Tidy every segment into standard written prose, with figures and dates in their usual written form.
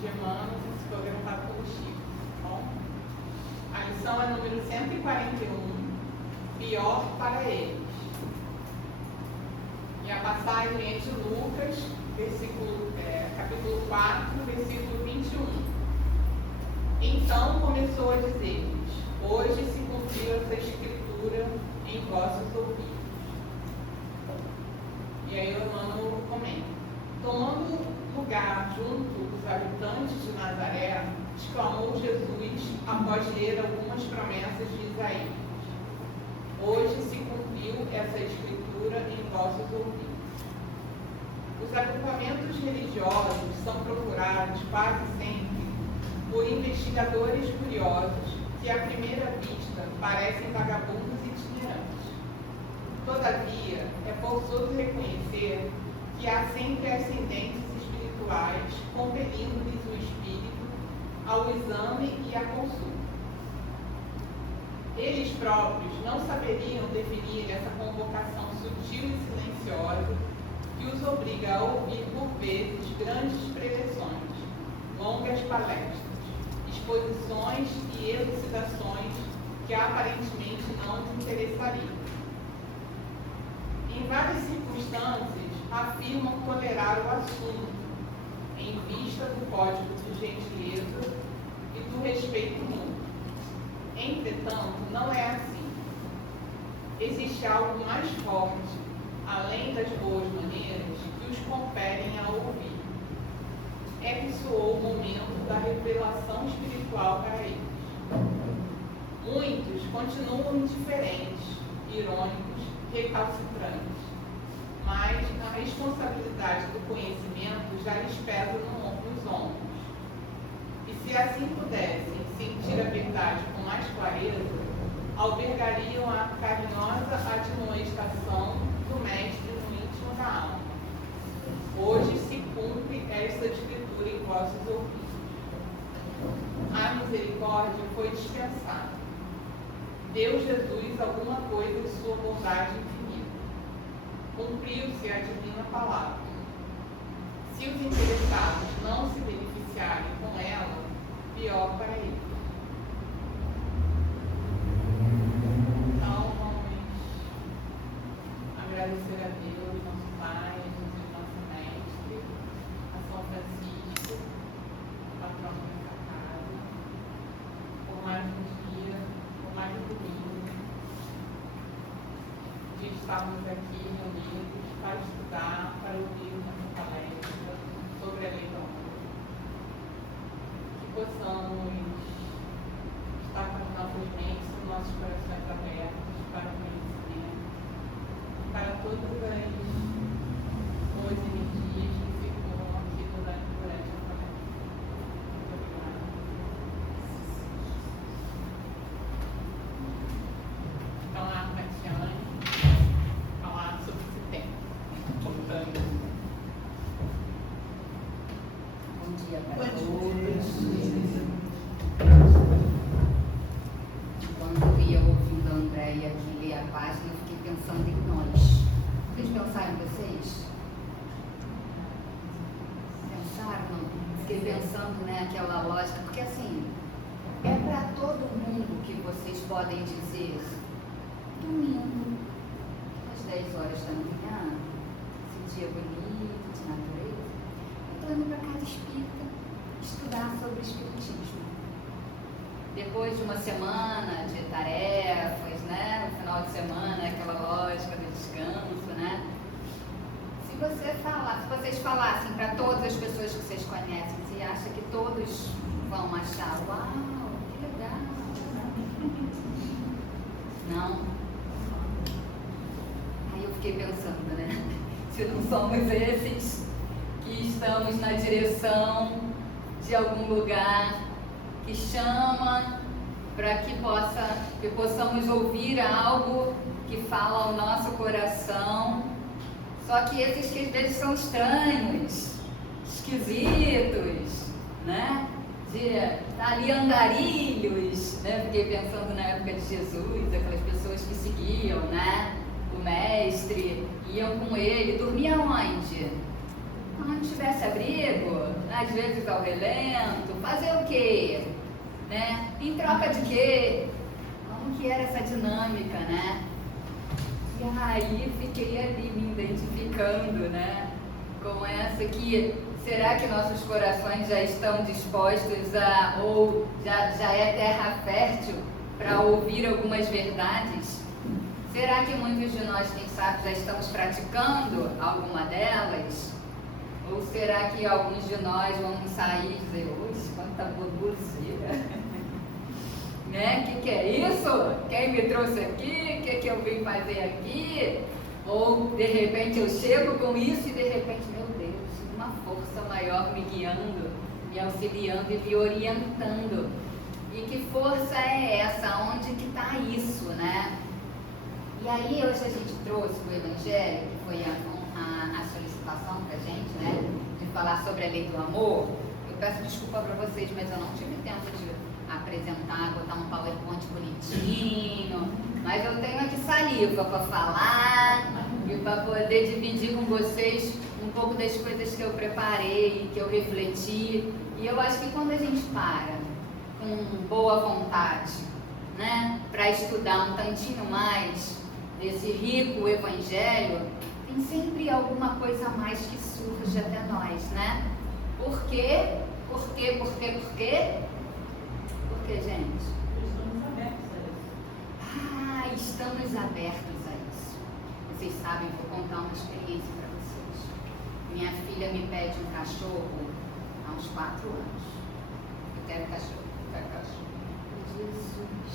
de Emmanuel, psicografado pelo Chico. Bom, a lição é número 141, pior para eles. E a passagem é de Lucas, capítulo 4, versículo 21. Então começou a dizer-lhes: hoje se cumpriu essa escritura em vossos ouvidos. E aí o Emmanuel comenta: tomando lugar junto os habitantes de Nazaré, exclamou Jesus após ler algumas promessas de Isaías: hoje se cumpriu essa escritura em vossos ouvidos. Os agrupamentos religiosos são procurados quase sempre por investigadores curiosos que à primeira vista parecem vagabundos itinerantes. Todavia, é forçoso reconhecer que há sempre ascendentes espirituais compelindo-lhes o espírito ao exame e à consulta. Eles próprios não saberiam definir essa convocação sutil e silenciosa que os obriga a ouvir por vezes grandes preleções, longas palestras, exposições e elucidações que aparentemente não lhes interessariam. Em várias circunstâncias, afirmam tolerar o assunto, em vista do código de gentileza e do respeito mútuo. Entretanto, não é assim. Existe algo mais forte, além das boas maneiras, que os comperem a ouvir. É que soou o momento da revelação espiritual para eles. Muitos continuam indiferentes, irônicos, recalcitrantes, mas a responsabilidade do conhecimento já lhes pesa nos ombros. E se assim pudessem sentir a verdade com mais clareza, albergariam a carinhosa admoestação do Mestre no íntimo da alma. Hoje se cumpre esta escritura em vossos ouvidos. A misericórdia foi dispensada. Deu Jesus alguma coisa de sua bondade infinita. Cumpriu-se a divina palavra. Se os interessados não se beneficiarem com ela, pior para eles. Então, vamos agradecer a Deus, nosso Pai, a Jesus, nosso Mestre, a São Francisco, patrono dessa casa, por mais um dia, por mais um domingo, de estarmos aqui reunidos para estudar, para ouvir nossa palestra sobre a lei do amor. Que possamos estar com as nossas mentes, com nossos corações abertos para o conhecimento, para todas as boas energias que circulam aqui durante a palestra. Muito obrigada. Então, a Tatiane falar sobre esse tema. Importante. Bom dia para todos. Quando eu ia ouvindo a Andréia aqui ler a página, eu fiquei pensando em nós. Vocês pensaram em vocês? Pensaram? Fiquei pensando, né, aquela lógica, porque assim, é para todo mundo que vocês podem dizer domingo, às 10 horas da manhã, esse dia bonito, de natureza, eu estou indo para casa espírita estudar sobre espiritismo. Depois de uma semana de tarefas, né, no final de semana, aquela lógica do descanso, né? Se vocês falassem para todas as pessoas que vocês conhecem, você acha que todos vão achar, uau, que legal? Não? Aí eu fiquei pensando, né? Se não somos esses que estamos na direção de algum lugar que chama para que possamos ouvir algo que fala ao nosso coração, só que esses que às vezes são estranhos, esquisitos, né? Ali andarilhos, né? Fiquei pensando na época de Jesus, aquelas pessoas que seguiam, né? O mestre, iam com ele, dormiam onde? Onde tivesse abrigo, às vezes ao relento, fazer o quê? Né? Em troca de quê? Como que era essa dinâmica, né? E aí fiquei ali me identificando, né? Com essa que, será que nossos corações já estão dispostos a, ou já é terra fértil para ouvir algumas verdades? Será que muitos de nós, quem sabe, já estamos praticando alguma delas? Ou será que alguns de nós vamos sair e dizer, oxe, quanta baboseira! Né? Que é isso? Quem me trouxe aqui? O que eu vim fazer aqui? Ou, de repente, eu chego com isso e, de repente, meu Deus, uma força maior me guiando, me auxiliando e me orientando. E que força é essa? Onde que está isso, né? E aí, hoje a gente trouxe o Evangelho, que foi a solicitação para a gente, né? De falar sobre a lei do amor. Eu peço desculpa para vocês, mas eu não tive tempo de apresentar, botar um PowerPoint bonitinho, mas eu tenho aqui saliva para falar e para poder dividir com vocês um pouco das coisas que eu preparei, que eu refleti. E eu acho que quando a gente para com boa vontade, né, para estudar um tantinho mais desse rico evangelho, tem sempre alguma coisa a mais que surge até nós, né? Por quê? Por quê? Por quê? Por quê? Porque, gente, estamos abertos a isso. Estamos abertos a isso. Vocês sabem, vou contar uma experiência para vocês. Minha filha me pede um cachorro há uns 4 anos. Eu quero cachorro, eu quero cachorro. Jesus,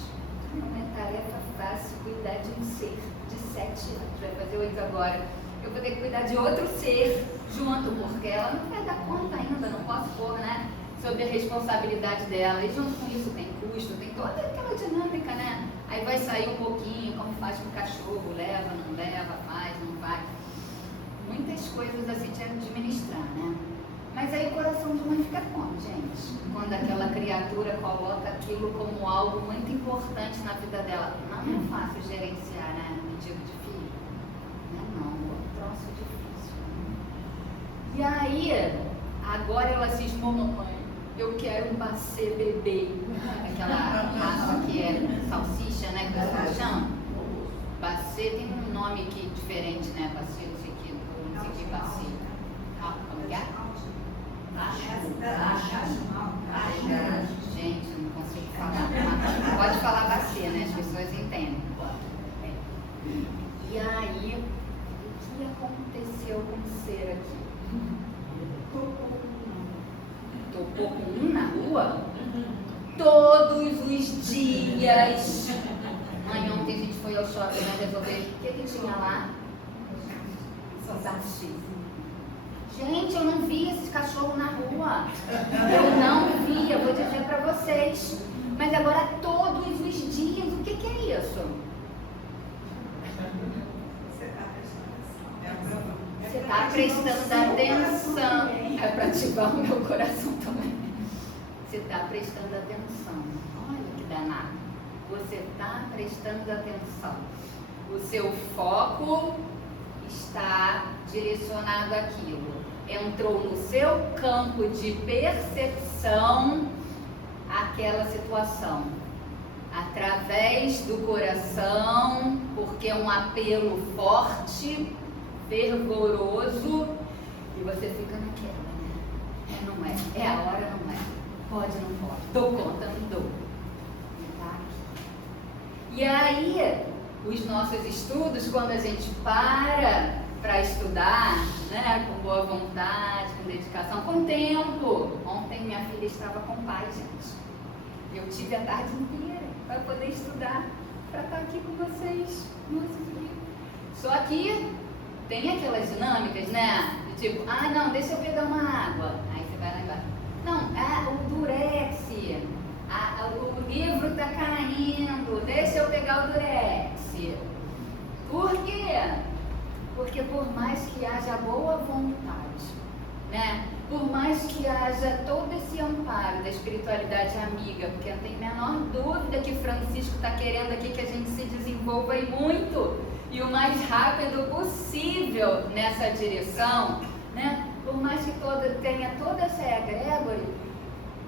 não é tarefa fácil cuidar de um ser de 7 anos. Vai fazer 8 agora. Eu vou ter que cuidar de outro ser junto, porque ela não vai dar conta ainda, não posso pôr, né? Sobre a responsabilidade dela, e junto com isso tem custo, tem toda aquela dinâmica, né? Aí vai sair um pouquinho, como faz com o cachorro, leva, não leva, faz, não faz. Muitas coisas assim de administrar, né? Mas aí o coração de mãe fica como, gente? Quando aquela criatura coloca aquilo como algo muito importante na vida dela. Não é fácil gerenciar, né? No tipo de filho. Não, é um troço difícil. E aí, agora ela cismou, mamãe. Eu quero um Basset bebê, aquela raça que é salsicha, né, que você chama. Basset tem um nome aqui diferente, né, Basset, não sei o que, não sei o que, Basset. Como que é? Gente, eu não consigo falar. Pode falar Basset, né, as pessoas entendem. E aí, o que aconteceu com o ser aqui? Topou com um na rua? Todos os dias. Mãe, ontem a gente foi ao shopping, né, resolver. O que tinha lá? Saci. Gente, eu não vi esse cachorro na rua. Eu não vi, eu vou dizer pra vocês. Mas agora todos os dias, o que é isso? Você está prestando atenção. É para ativar o meu coração também. Você está prestando atenção. Olha que danado. Você está prestando atenção. O seu foco está direcionado àquilo. Entrou no seu campo de percepção aquela situação. Através do coração, porque é um apelo forte, fervoroso, e você fica naquela, né? Não é, é a hora, não é. Pode, não pode. Dou conta, não dou. Tá aqui. E aí, os nossos estudos, quando a gente para estudar, né, com boa vontade, com dedicação, com tempo. Ontem minha filha estava com o pai, gente. Eu tive a tarde inteira para poder estudar, para estar aqui com vocês. Só que tem aquelas dinâmicas, né? De tipo, não, deixa eu pegar uma água. Aí você vai lá embaixo. Não, o durex, o livro tá caindo, deixa eu pegar o durex. Por quê? Porque por mais que haja boa vontade, né? Por mais que haja todo esse amparo da espiritualidade amiga, porque não tem a menor dúvida que Francisco está querendo aqui que a gente se desenvolva e muito, e o mais rápido possível nessa direção, né? Por por mais que tenha toda essa egrégore,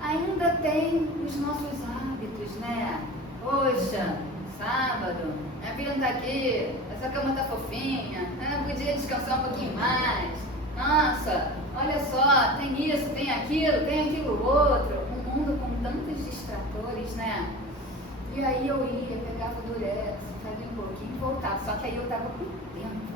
ainda tem os nossos hábitos, né? Poxa, sábado, minha filha não tá aqui, essa cama tá fofinha, né? Podia descansar um pouquinho mais. Nossa, olha só, tem isso, tem aquilo outro. Um mundo com tantos distratores, né? E aí eu ia, pegava o durex, fazia um pouquinho e voltava. Só que aí eu tava com tempo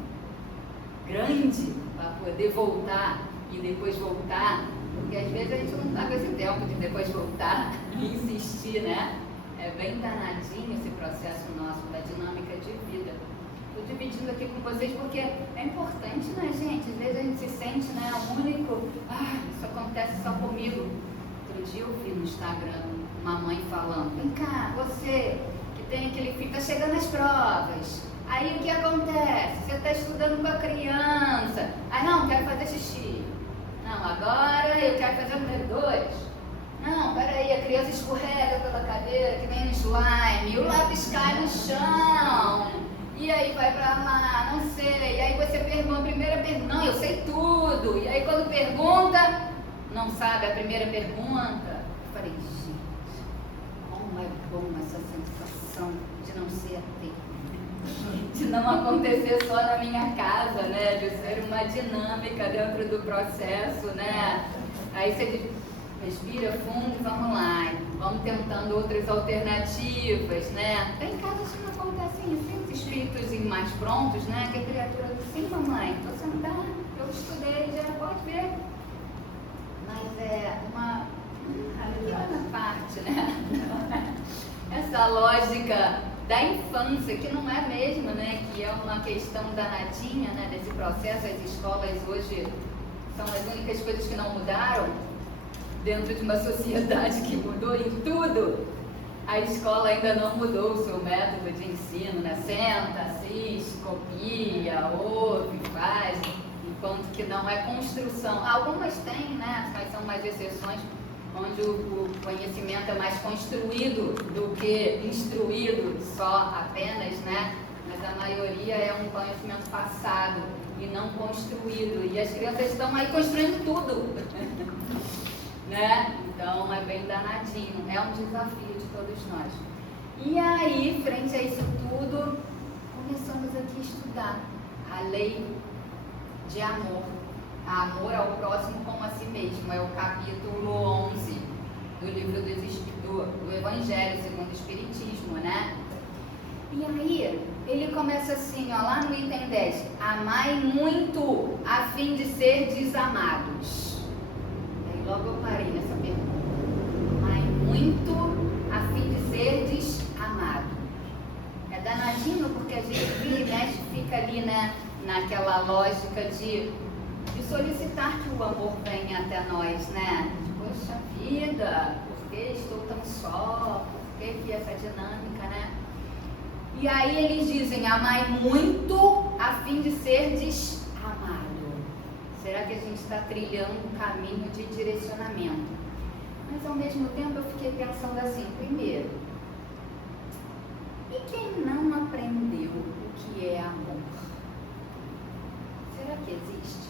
grande para poder voltar e depois voltar, porque às vezes a gente não tá com esse tempo de depois voltar e insistir, né? É bem danadinho esse processo nosso da dinâmica de vida. Estou dividindo aqui com vocês porque é importante, né, gente? Às vezes a gente se sente, né, único. Isso acontece só comigo. Outro dia eu vi no Instagram uma mãe falando: vem cá, você que tem aquele filho, tá chegando as provas. Aí o que acontece? Você está estudando com a criança. Aí não, quero fazer xixi. Não, agora eu quero fazer o número 2. Não, peraí, a criança escorrega pela cadeira, que vem no slime, o lápis cai no chão, e aí vai pra lá, não sei, e aí você pergunta, a primeira pergunta, não, eu sei tudo, e aí quando pergunta, não sabe a primeira pergunta. Eu falei, gente, como é bom essa sensação de não ser ateu, de não acontecer só na minha casa, né, de ser uma dinâmica dentro do processo, né, aí você diz, respira fundo e vamos lá, vamos tentando outras alternativas, né? Tem casos que não acontecem assim, os espíritos mais prontos, né? Que a criatura diz, sim, mamãe, estou sentada, eu estudei, já pode ver. Mas é uma pequena parte, né? Essa lógica da infância, que não é mesmo, né? Que é uma questão danadinha, né? Desse processo, as escolas hoje são as únicas coisas que não mudaram. Dentro de uma sociedade que mudou em tudo, a escola ainda não mudou o seu método de ensino, né? Senta, assiste, copia, ouve, faz, enquanto que não é construção. Algumas têm, né? Mas são mais exceções, onde o conhecimento é mais construído do que instruído só apenas, né? Mas a maioria é um conhecimento passado e não construído. E as crianças estão aí construindo tudo. Né? Então é bem danadinho, é um desafio de todos nós. E aí, frente a isso tudo, começamos aqui a estudar a lei de amor. Amor ao próximo como a si mesmo, é o capítulo 11 do livro do Evangelho segundo o Espiritismo, né? E aí, ele começa assim, ó, lá no item 10, amai muito a fim de ser desamados. Logo eu parei nessa pergunta. Amai muito a fim de serdes amado. É danadinho porque a gente vira e mexe, fica ali, né, naquela lógica de solicitar que o amor venha até nós, né? Poxa vida, por que estou tão só? Por que essa dinâmica, né? E aí eles dizem, amai muito a fim de serdes amado. Será que a gente está trilhando um caminho de direcionamento? Mas ao mesmo tempo eu fiquei pensando assim, primeiro, e quem não aprendeu o que é amor? Será que existe?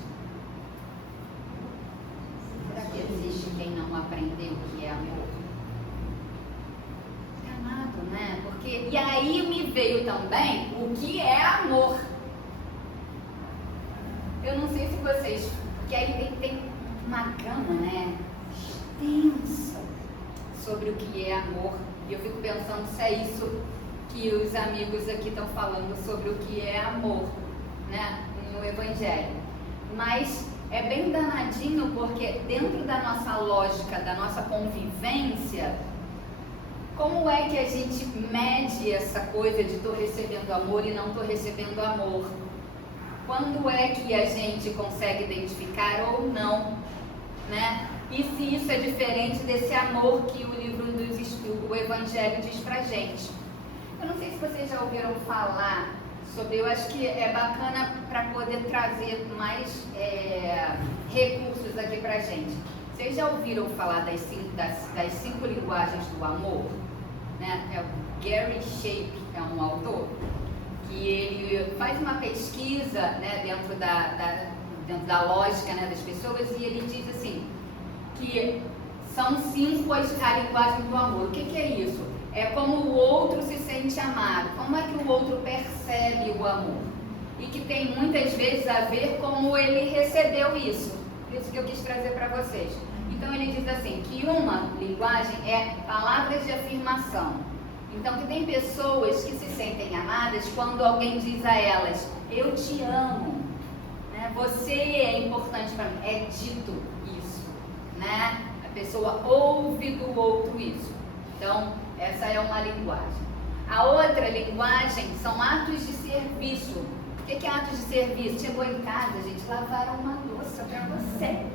Será que existe quem não aprendeu o que é amor? Danado, né? Porque, e aí me veio também o que é amor. Eu não sei se vocês, porque aí tem uma gama, né, extensa sobre o que é amor. E eu fico pensando se é isso que os amigos aqui estão falando sobre o que é amor, né, no Evangelho. Mas é bem danadinho porque dentro da nossa lógica, da nossa convivência, como é que a gente mede essa coisa de estou recebendo amor e não estou recebendo amor? Quando é que a gente consegue identificar ou não, né? E se isso é diferente desse amor que o livro do Evangelho diz pra gente? Eu não sei se vocês já ouviram falar sobre, eu acho que é bacana para poder trazer mais recursos aqui pra gente. Vocês já ouviram falar das cinco linguagens do amor? Né? É o Gary Shape, é um autor, que ele faz uma pesquisa, né, dentro dentro da lógica, né, das pessoas, e ele diz assim, que são 5 a linguagem do amor. O que é isso? É como o outro se sente amado, como é que o outro percebe o amor. E que tem muitas vezes a ver como ele recebeu isso. Isso que eu quis trazer para vocês. Então ele diz assim, que uma linguagem é palavras de afirmação. Então que tem pessoas que se sentem amadas quando alguém diz a elas, eu te amo, né? Você é importante para mim. É dito isso, né? A pessoa ouve do outro isso. Então essa é uma linguagem. A outra linguagem são atos de serviço. O que é atos de serviço? Chegou em casa, gente, lavaram uma louça para você.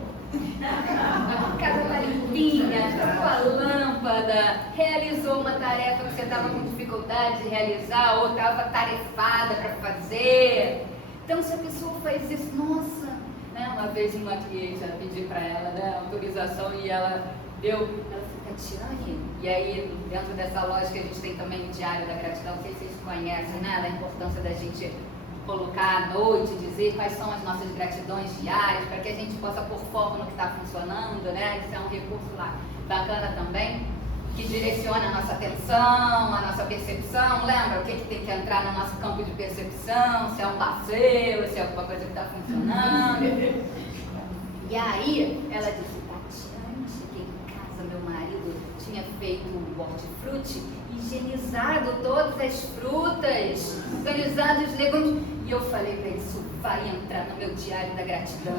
A casa tá limpinha, trocou a lâmpada, realizou uma tarefa que você estava com dificuldade de realizar ou estava tarefada para fazer. Então, se a pessoa faz isso, nossa, né? Uma vez uma cliente, ela pediu para ela, né, autorização e ela deu, ela falou, Tatiane, e aí dentro dessa lógica a gente tem também o diário da gratidão, não sei se vocês conhecem, né, da importância da gente colocar à noite, dizer quais são as nossas gratidões diárias, para que a gente possa pôr foco no que está funcionando, né? Isso é um recurso lá bacana também, que direciona a nossa atenção, a nossa percepção. Lembra o que tem que entrar no nosso campo de percepção, se é um passeio, se é alguma coisa que está funcionando. E aí, ela disse, Tatiane, cheguei em casa, meu marido tinha feito um hortifruti, higienizado todas as frutas, organizado os legumes. E eu falei para ele, isso vai entrar no meu diário da gratidão.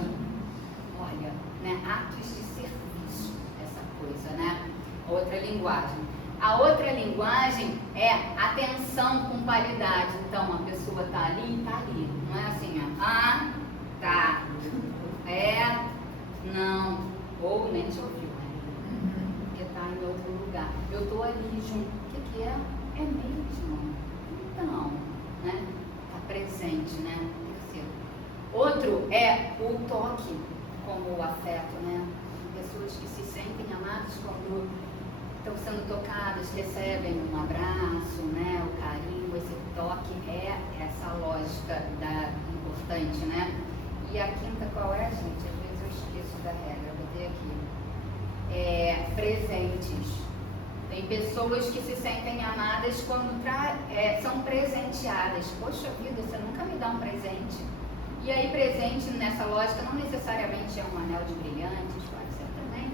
Olha, né, atos de serviço, essa coisa, né? Outra linguagem. A outra linguagem é atenção com qualidade. Então, a pessoa tá ali, não é assim, ó, ah, tá, é, não, ou nem te ouviu, né? Porque tá em outro lugar. Eu tô ali junto. O que é? É mesmo. Então, né? Tá presente, né? Terceiro. Outro é o toque, como o afeto, né? Pessoas que se sentem amadas quando estão sendo tocadas, recebem um abraço, né? O carinho, esse toque é essa lógica importante, né? E a quinta qual é, gente? Às vezes eu esqueço da regra, eu botei aqui. Presentes. Tem pessoas que se sentem amadas quando são presenteadas. Poxa vida, você nunca me dá um presente. E aí presente nessa lógica não necessariamente é um anel de brilhantes, pode ser também.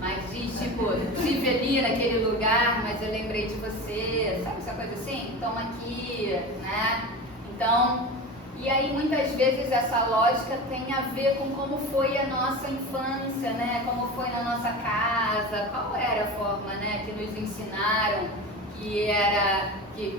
Mas diz tipo, estive ali naquele lugar, mas eu lembrei de você, sabe essa coisa assim? Toma aqui, né? Então, e aí muitas vezes essa lógica tem a ver com como foi a nossa infância, né? Como foi na nossa casa, qual era a forma, né, que nos ensinaram, que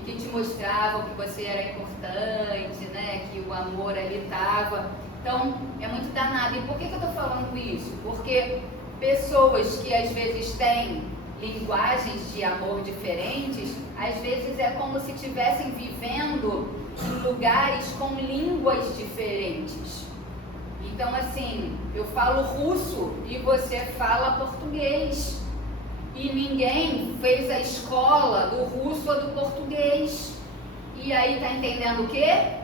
te mostravam que você era importante, né? Que o amor ali estava. Então, é muito danado. E por que eu estou falando isso? Porque pessoas que às vezes têm linguagens de amor diferentes, às vezes é como se estivessem vivendo em lugares com línguas diferentes. Então, assim, eu falo russo e você fala português. E ninguém fez a escola do russo ou do português. E aí tá entendendo o quê?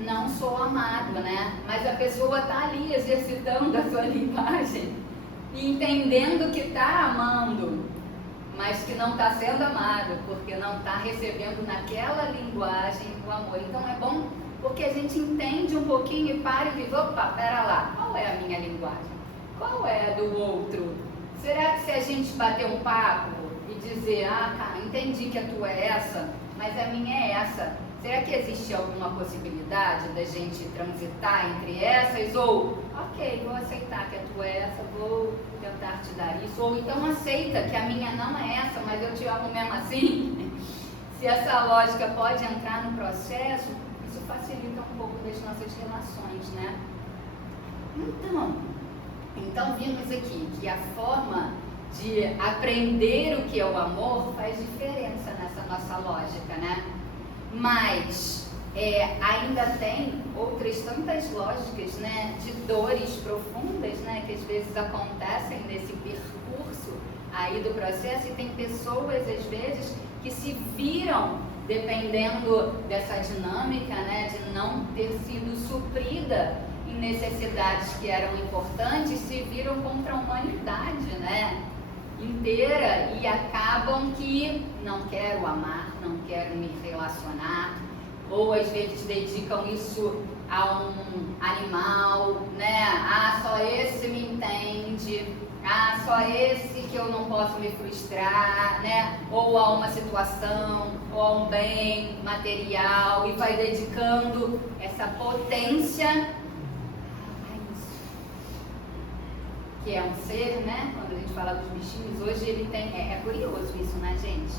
Não sou amado, né? Mas a pessoa tá ali exercitando a sua linguagem e entendendo que tá amando, mas que não está sendo amado, porque não está recebendo naquela linguagem o amor. Então é bom porque a gente entende um pouquinho e para e diz, opa, pera lá, qual é a minha linguagem? Qual é a do outro? Será que se a gente bater um papo e dizer, ah, cara, entendi que a tua é essa, mas a minha é essa, será que existe alguma possibilidade da gente transitar entre essas? Ou, ok, vou aceitar que a tua é essa, vou tentar te dar isso. Ou então aceita que a minha não é essa, mas eu te amo mesmo assim. Se essa lógica pode entrar no processo, isso facilita um pouco das nossas relações, né? Então vimos aqui que a forma de aprender o que é o amor faz diferença nessa nossa lógica, né? Mas ainda tem outras tantas lógicas, né, de dores profundas, né, que às vezes acontecem nesse percurso aí do processo, e tem pessoas às vezes que se viram dependendo dessa dinâmica, né, de não ter sido suprida em necessidades que eram importantes se viram contra a humanidade, né? Inteira, e acabam que não quero amar, não quero me relacionar, ou às vezes dedicam isso a um animal, né? Ah, só esse me entende, ah, só esse que eu não posso me frustrar, né? Ou a uma situação, ou a um bem material, e vai dedicando essa potência a isso. Que é um ser, né? Quando a gente fala dos bichinhos, hoje ele tem, é curioso isso, né, gente?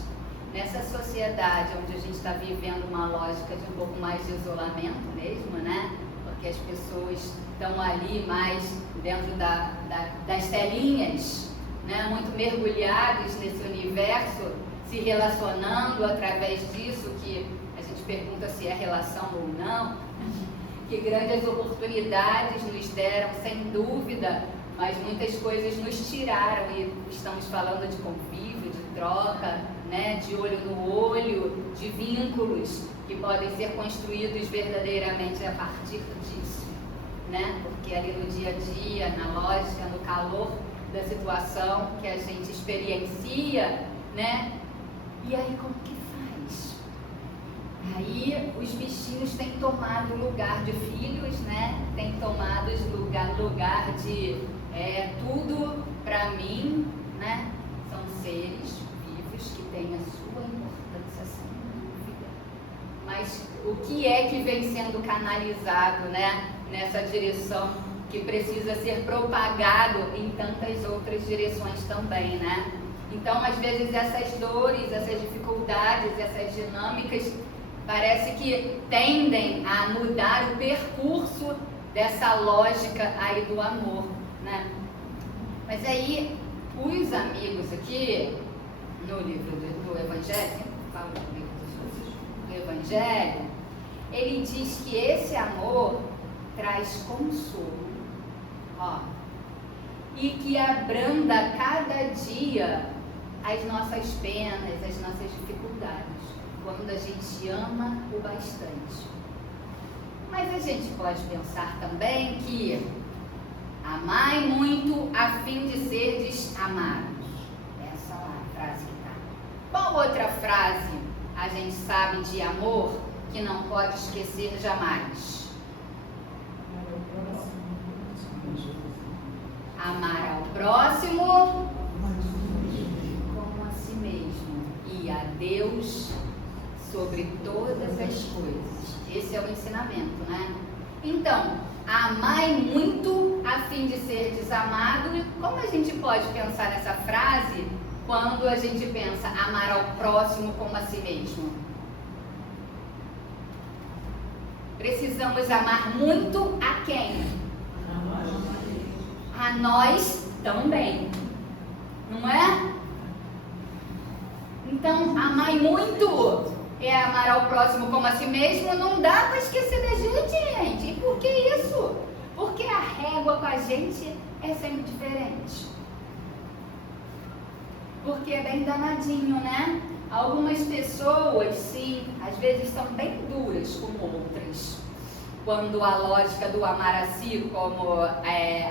Nessa sociedade onde a gente está vivendo uma lógica de um pouco mais de isolamento mesmo, né? Porque as pessoas estão ali mais dentro das telinhas, né? Muito mergulhados nesse universo, se relacionando através disso, que a gente pergunta se é relação ou não. Que grandes oportunidades nos deram, sem dúvida, mas muitas coisas nos tiraram, e estamos falando de convívio, de troca, né, de olho no olho, de vínculos que podem ser construídos verdadeiramente a partir disso, né? Porque ali no dia a dia, na lógica, no calor da situação que a gente experiencia, né? E aí como que faz? Aí os bichinhos têm tomado lugar de filhos, né? Têm tomado lugar de tudo para mim, né? São seres vivos que têm a sua importância, sem dúvida. Mas o que é que vem sendo canalizado, né? Nessa direção que precisa ser propagado em tantas outras direções também, né? Então, às vezes, essas dores, essas dificuldades, essas dinâmicas, parece que tendem a mudar o percurso dessa lógica aí do amor, né? Mas aí, os amigos aqui, no livro do Evangelho, sempre falo do livro do Evangelho, ele diz que esse amor traz consolo, ó, e que abranda cada dia as nossas penas, as nossas dificuldades, quando a gente ama o bastante. Mas a gente pode pensar também que amai muito a fim de serdes amados. Essa lá é a frase que está. Qual outra frase a gente sabe de amor que não pode esquecer jamais? Amar ao próximo como a si mesmo, e a Deus sobre todas as coisas. Esse é o ensinamento, né? Então, amai muito a fim de ser desamado. E como a gente pode pensar nessa frase quando a gente pensa amar ao próximo como a si mesmo? Precisamos amar muito a quem? A nós também, não é? Então, amar muito é amar ao próximo como a si mesmo. Não dá para esquecer da gente. E por que isso? Porque a régua com a gente é sempre diferente. Porque é bem danadinho, né? Algumas pessoas, sim, às vezes são bem duras como outras. Quando a lógica do amar a si, como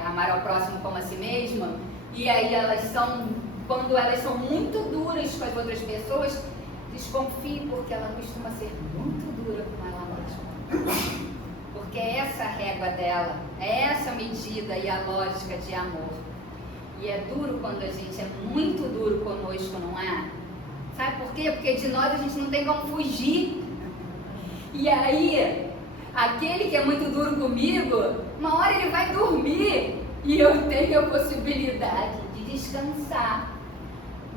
amar ao próximo como a si mesma, e aí quando elas são muito duras com as outras pessoas, desconfie, porque ela costuma ser muito dura com ela mesma. Porque é essa a régua dela, é essa medida e a lógica de amor. E é duro quando a gente é muito duro conosco, não é? Sabe por quê? Porque de nós a gente não tem como fugir. E aí, aquele que é muito duro comigo, uma hora ele vai dormir e eu tenho a possibilidade de descansar.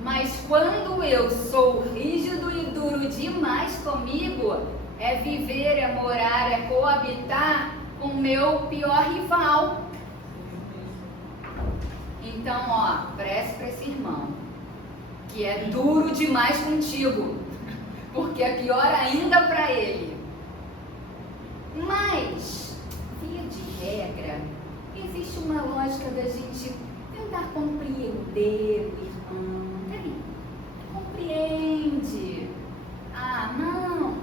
Mas quando eu sou rígido e duro demais comigo, é viver, é morar, é coabitar com o meu pior rival. Então, ó, preste para esse irmão, que é duro demais contigo, porque é pior ainda para ele. Mas, via de regra, existe uma lógica da gente tentar compreender o irmão. Peraí, compreende. Ah, não,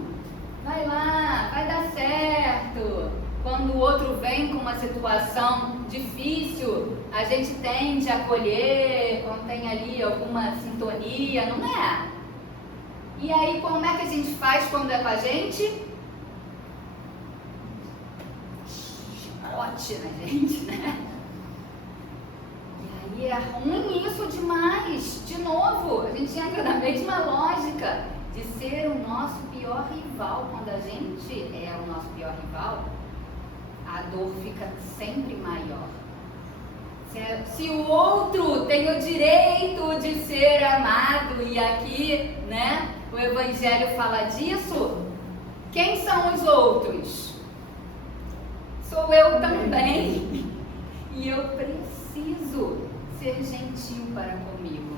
vai lá, vai dar certo. Quando o outro vem com uma situação difícil, a gente tende a acolher quando tem ali alguma sintonia, não é? E aí, como é que a gente faz quando é com a gente? Chicote na gente, né? E aí é ruim isso demais. De novo, a gente entra na mesma lógica de ser o nosso pior rival. Quando a gente é o nosso pior rival, a dor fica sempre maior. Se o outro tem o direito de ser amado, e aqui, né, o Evangelho fala disso, quem são os outros? Sou eu também. E eu preciso ser gentil para comigo.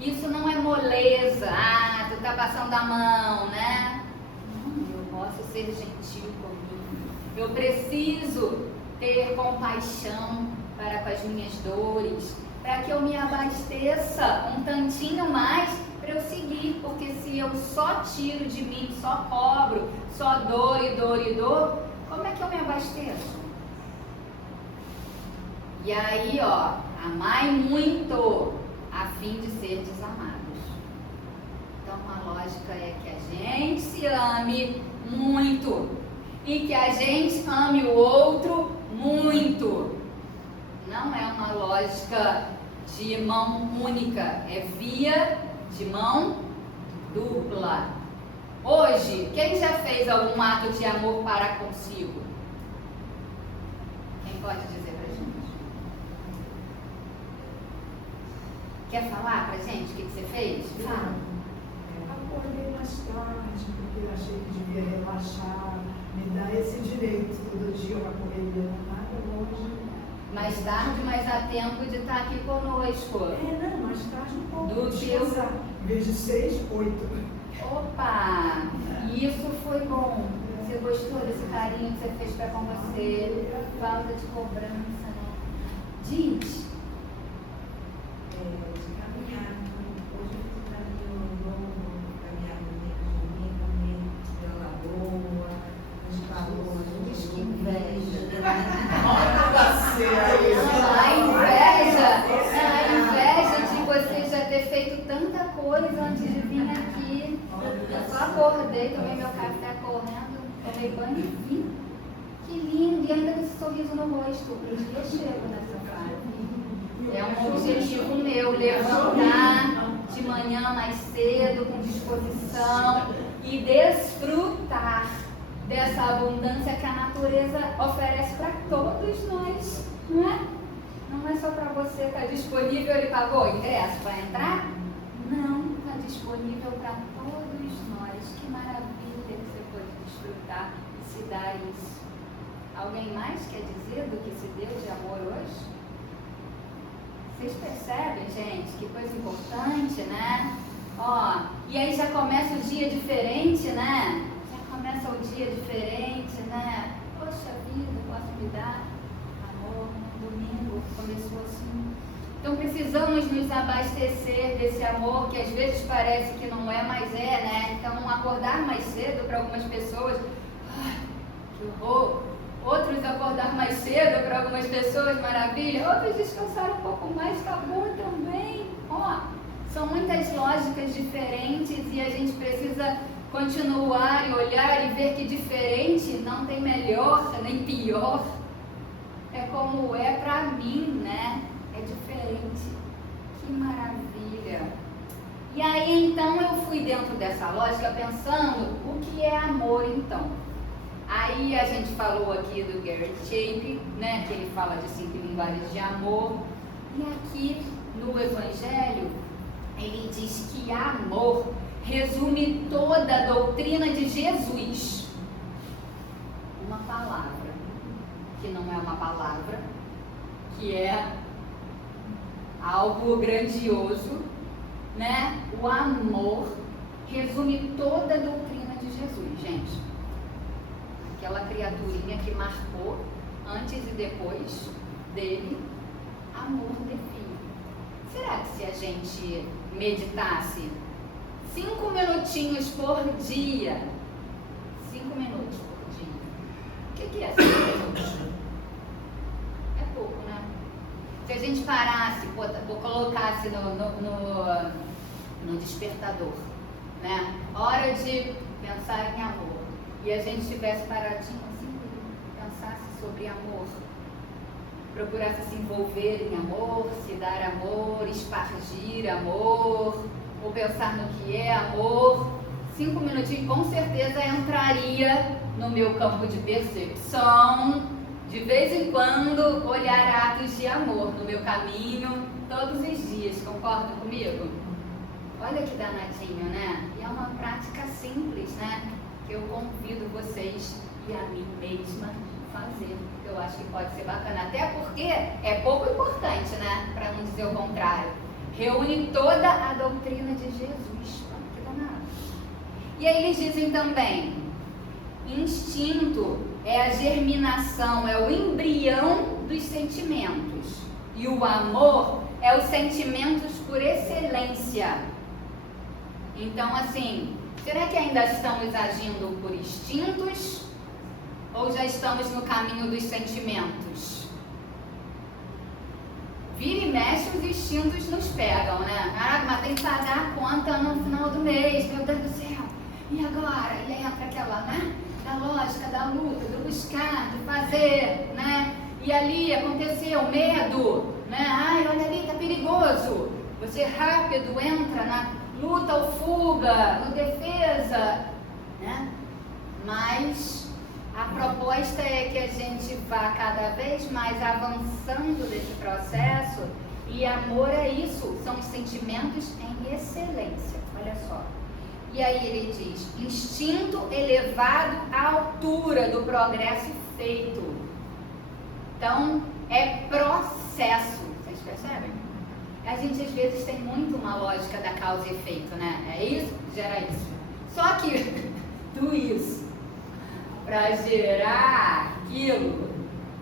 Isso não é moleza, tu tá passando a mão, né? Não, eu posso ser gentil comigo. Eu preciso ter compaixão para com as minhas dores, para que eu me abasteça um tantinho mais para eu seguir, porque se eu só tiro de mim, só cobro, só dor e dor e dor, como é que eu me abasteço? E aí, ó, amai muito a fim de ser desamados. Então a lógica é que a gente se ame muito e que a gente ame o outro muito. Não é uma lógica de mão única, é via de mão dupla. Hoje, quem já fez algum ato de amor para consigo? Quem pode dizer pra gente? Quer falar pra gente o que você fez? Fala. Acordei mais tarde, porque eu achei que devia relaxar, me dar esse direito todo dia, uma correria nada longe. Mais tarde, mas há tempo de estar aqui conosco. Não, mais tarde um pouco. Do descansar. Em vez de 6, 8. Opa! Isso foi bom. Você gostou desse carinho que você fez para com você? Falta de cobrança, né? Diz. De caminhar. Hoje eu fiz um caminho longo, caminhada caminhei pela lagoa, a gente parou, Que inveja. A inveja de você já ter feito tanta coisa antes de vir aqui. Eu só acordei, tomei meu café correndo, tomei banho e vim. Que lindo! E ainda com esse sorriso no rosto. Um dia eu chego nessa fase. É um objetivo meu, levantar de manhã mais cedo, com disposição e desfrutar dessa abundância que a natureza oferece para todos nós, não é? Não é só para você, está disponível, ele pagou ingresso para entrar? Não, está disponível para todos nós. Que maravilha que você pode desfrutar e se dar isso. Alguém mais quer dizer do que se deu de amor hoje? Vocês percebem, gente, que coisa importante, né? Ó, e aí já começa o dia diferente, né? Começa o dia diferente, né? Poxa vida, posso me dar amor, domingo começou assim. Então precisamos nos abastecer desse amor que às vezes parece que não é, mas é, né? Então acordar mais cedo para algumas pessoas, que horror. Outros acordar mais cedo para algumas pessoas, maravilha. Outros descansar um pouco mais, tá bom também. Ó, são muitas lógicas diferentes e a gente precisa continuar e olhar e ver que diferente não tem melhor nem pior. É como é pra mim, né? É diferente. Que maravilha. E aí então eu fui dentro dessa lógica pensando o que é amor então. Aí a gente falou aqui do Gary Shape, né? Que ele fala de 5 linguagens de amor. E aqui no Evangelho ele diz que amor resume toda a doutrina de Jesus. Uma palavra, que não é uma palavra, que é algo grandioso, né? O amor resume toda a doutrina de Jesus, gente. Aquela criaturinha que marcou antes e depois dele, amor define. Será que se a gente meditasse 5 minutinhos por dia. 5 minutos por dia. O que é 5 minutos? Se a gente parasse, colocasse no despertador, né? Hora de pensar em amor. E a gente estivesse paradinho assim, pensasse sobre amor. Procurasse se envolver em amor, se dar amor, espargir amor, ou pensar no que é amor. 5 minutinhos com certeza entraria no meu campo de percepção, de vez em quando olhar atos de amor no meu caminho, todos os dias, concordam comigo? Olha que danadinho, né? E é uma prática simples, né? Que eu convido vocês e a mim mesma fazer, que eu acho que pode ser bacana, até porque é pouco importante, né? Para não dizer o contrário. Reúne toda a doutrina de Jesus. Que danado. E aí eles dizem também, instinto é a germinação, é o embrião dos sentimentos. E o amor é os sentimentos por excelência. Então, assim, será que ainda estamos agindo por instintos? Ou já estamos no caminho dos sentimentos? Vira e mexe, os instintos nos pegam, né? Caraca, mas tem que pagar a conta no final do mês, meu Deus do céu. E agora? E entra aquela, né? Da lógica, da luta, do buscar, de fazer, né? E ali aconteceu medo, né? Ai, olha ali, tá perigoso. Você rápido entra na luta ou fuga, no defesa, né? Mas a proposta é que a gente vá cada vez mais avançando nesse processo, e amor é isso, são sentimentos em excelência, olha só. E aí ele diz, instinto elevado à altura do progresso feito. Então, é processo, vocês percebem? A gente às vezes tem muito uma lógica da causa e efeito, né? É isso? Gera isso. Só que tudo isso, para gerar aquilo,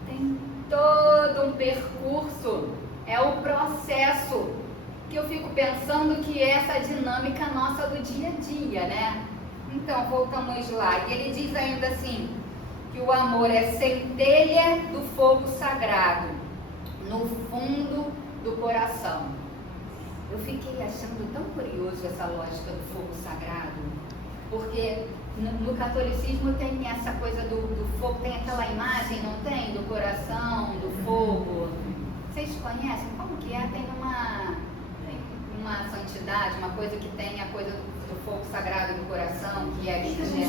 tem todo um percurso, é o processo, que eu fico pensando que é essa dinâmica nossa do dia a dia, né? Então, voltamos lá, e ele diz ainda assim, que o amor é centelha do fogo sagrado, no fundo do coração. Eu fiquei achando tão curioso essa lógica do fogo sagrado, porque no catolicismo tem essa coisa do fogo, tem aquela imagem, não tem? Do coração, do fogo. Vocês conhecem? Como que é? Tem uma santidade, uma coisa que tem a coisa do fogo sagrado no coração, que é Divino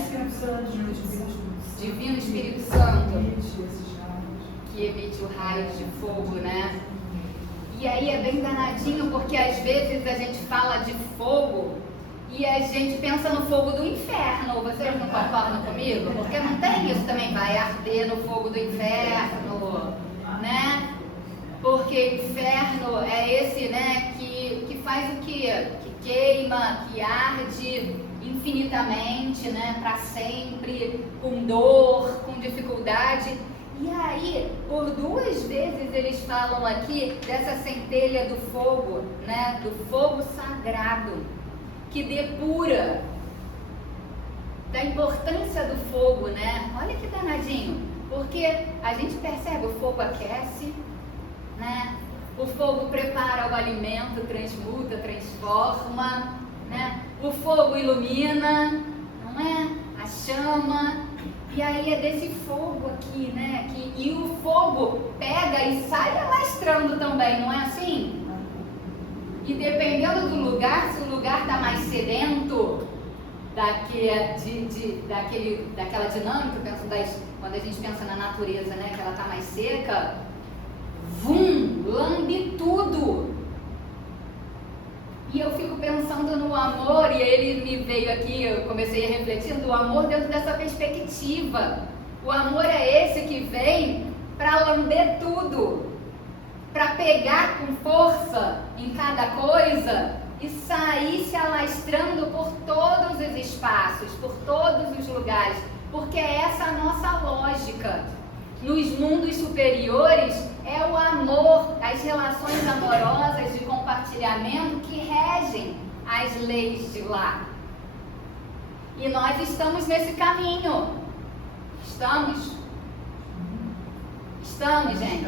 Espírito Santo, que emite o raio de fogo, né? E aí é bem danadinho, porque às vezes a gente fala de fogo e a gente pensa no fogo do inferno. Vocês não concordam comigo? Porque não tem isso também, vai arder no fogo do inferno, né? Porque inferno é esse, né, que faz o quê? Que queima, que arde infinitamente, né, para sempre, com dor, com dificuldade. E aí, por 2 vezes eles falam aqui dessa centelha do fogo, né, do fogo sagrado, que depura, da importância do fogo, né? Olha que danadinho, porque a gente percebe, o fogo aquece, né? O fogo prepara o alimento, transmuta, transforma, né? O fogo ilumina, não é? A chama. E aí é desse fogo aqui, né? E o fogo pega e sai alastrando também, não é assim? E dependendo do lugar, se o lugar está mais sedento daquela dinâmica, quando a gente pensa na natureza, né? Que ela está mais seca, lambe tudo. E eu fico pensando no amor, e ele me veio aqui, eu comecei a refletir do amor dentro dessa perspectiva. O amor é esse que vem para lamber tudo, para pegar com força em cada coisa e sair se alastrando por todos os espaços, por todos os lugares, porque é essa a nossa lógica. Nos mundos superiores é o amor, as relações amorosas de compartilhamento que regem as leis de lá. E nós estamos nesse caminho. Estamos? Estamos, gente?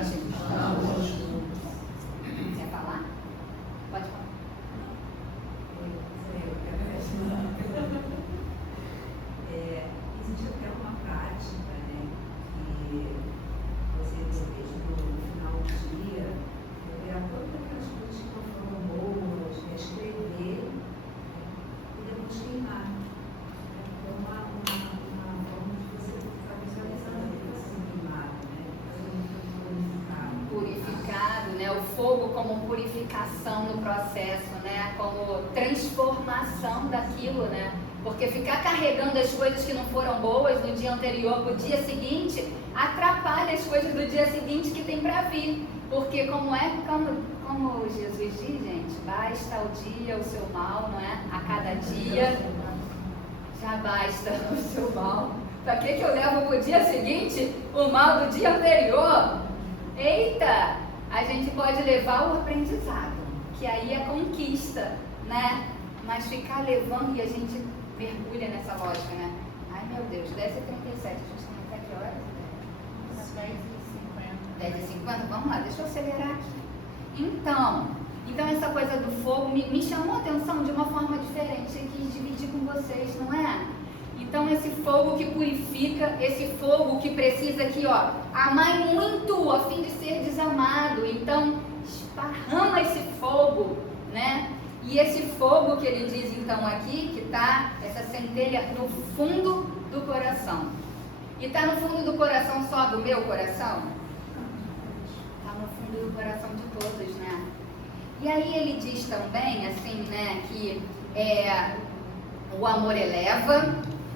como purificação no processo, né? Como transformação daquilo, né? Porque ficar carregando as coisas que não foram boas no dia anterior para o dia seguinte atrapalha as coisas do dia seguinte que tem para vir. Porque como Jesus diz, gente, basta o dia o seu mal, não é? A cada dia já basta o seu mal. Para que eu levo para o dia seguinte o mal do dia anterior? Eita! A gente pode levar o aprendizado, que aí é conquista, né? Mas ficar levando e a gente mergulha nessa lógica, né? Ai meu Deus, 10h37, a gente tem até que horas? 10h50. 10h50? Vamos lá, deixa eu acelerar aqui. Então essa coisa do fogo me chamou a atenção de uma forma diferente. Eu quis dividir com vocês, não é? Então esse fogo que purifica, esse fogo que precisa aqui, ó, amar muito a fim de ser desamado. Então esparrama esse fogo, né? E esse fogo que ele diz então aqui, que tá essa centelha no fundo do coração. E tá no fundo do coração só do meu coração? Tá no fundo do coração de todos, né? E aí ele diz também, assim, né, que o amor eleva,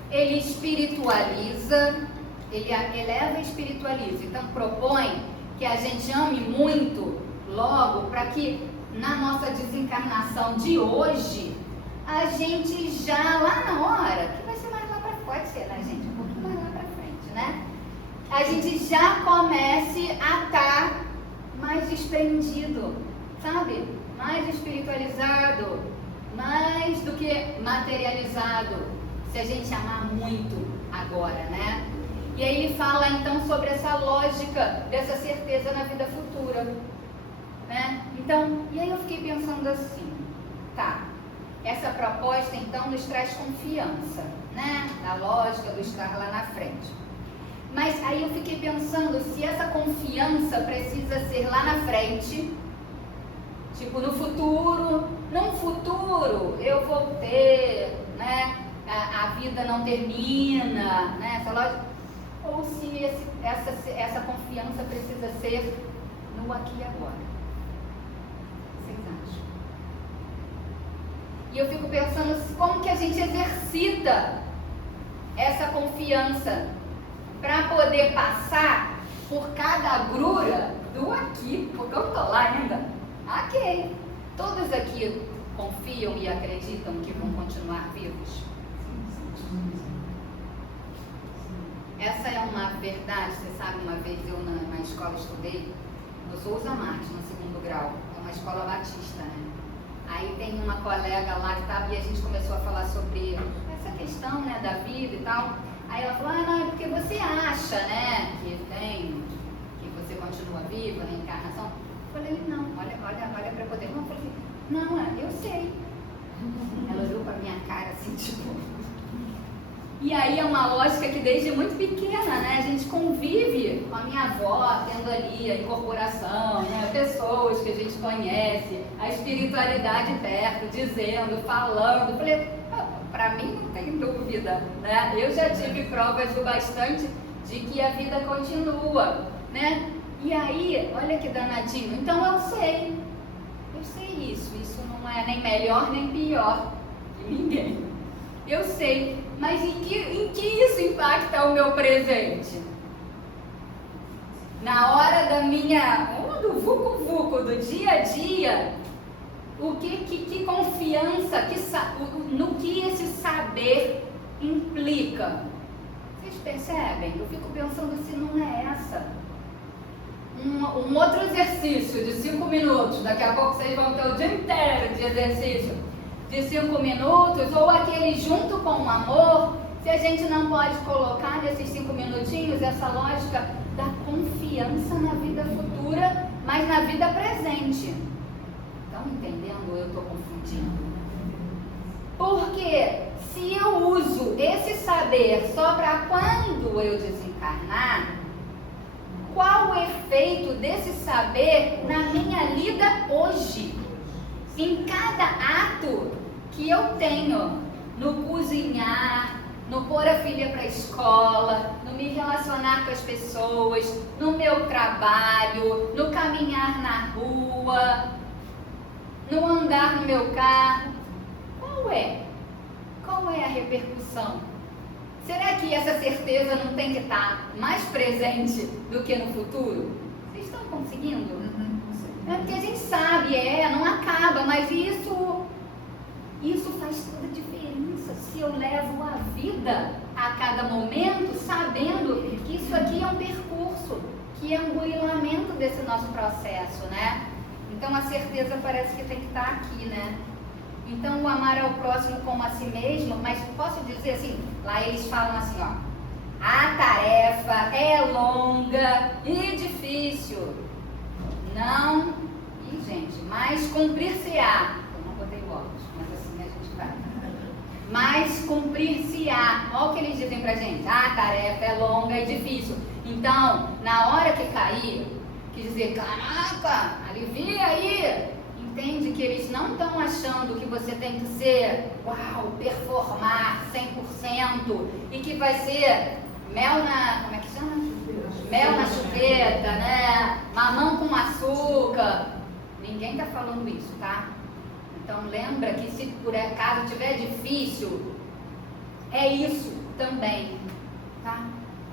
ele espiritualiza, ele eleva e espiritualiza. Então propõe que a gente ame muito logo para que na nossa desencarnação de hoje, a gente já lá na hora, que vai ser mais lá para frente, pode ser, né, gente? Um pouquinho mais lá para frente, né? A gente já comece a estar mais desprendido, sabe? Mais espiritualizado, mais do que materializado, se a gente amar muito agora, né? E aí ele fala então sobre essa lógica dessa certeza na vida futura, né? Então, e aí eu fiquei pensando assim, tá, essa proposta então nos traz confiança, né? Na lógica do estar lá na frente. Mas aí eu fiquei pensando se essa confiança precisa ser lá na frente, tipo no futuro, num futuro eu vou ter, né? A vida não termina, né? Essa lógica, ou se essa confiança precisa ser no aqui e agora. Vocês acham? E eu fico pensando como que a gente exercita essa confiança para poder passar por cada agrura do aqui, porque eu estou lá ainda. Ok, todos aqui confiam e acreditam que vão continuar vivos? Essa é uma verdade. Você sabe, uma vez eu na escola estudei no Souza Marques, no 2º grau, é uma escola batista, né? Aí tem uma colega lá que estava e a gente começou a falar sobre essa questão, né, da vida e tal. Aí ela falou, não, é porque você acha, né, que você continua viva na encarnação. Eu falei, não, olha para poder. Não, eu falei, não, eu sei. Ela olhou para minha cara assim, tipo... E aí é uma lógica que desde muito pequena, né, a gente convive com a minha avó, tendo ali a incorporação, né, pessoas que a gente conhece, a espiritualidade perto, dizendo, falando. Eu falei, para mim não tem dúvida, né? Eu já tive provas o bastante de que a vida continua, né? E aí, olha que danadinho. Então eu sei isso não é nem melhor nem pior que ninguém. Eu sei, mas em que isso impacta o meu presente? Na hora do vucu-vucu, do dia a dia, o que confiança, no que esse saber implica? Vocês percebem? Eu fico pensando se não é essa. Um outro exercício de 5 minutos, daqui a pouco vocês vão ter o dia inteiro de exercício de 5 minutos, ou aquele junto com o amor, se a gente não pode colocar nesses 5 minutinhos essa lógica da confiança na vida futura, mas na vida presente. Estão entendendo? Eu estou confundindo. Porque se eu uso esse saber só para quando eu desencarnar, qual o efeito desse saber na minha lida hoje? Em cada ato que eu tenho, no cozinhar, no pôr a filha para a escola, no me relacionar com as pessoas, no meu trabalho, no caminhar na rua, no andar no meu carro. Qual é a repercussão? Será que essa certeza não tem que estar mais presente do que no futuro? Vocês estão conseguindo? É porque a gente sabe, não acaba, mas isso faz toda a diferença se eu levo a vida a cada momento sabendo que isso aqui é um percurso, que é um burilamento desse nosso processo, né? Então a certeza parece que tem que estar aqui, né? Então o amar ao próximo como a si mesmo, mas posso dizer assim, lá eles falam assim, ó, a tarefa é longa e difícil, não, gente, mas cumprir-se-á, eu não botei óculos, mas assim a gente vai, mas cumprir-se-á, olha o que eles dizem pra gente, a tarefa é longa e difícil, então, na hora que cair, que dizer, caraca, alivia aí, entende que eles não estão achando que você tem que ser, performar 100% e que vai ser mel na, como é que chama? Mel na chupeta, né? Mamão com açúcar. Ninguém está falando isso, tá? Então lembra que se por acaso tiver difícil, é isso também, tá?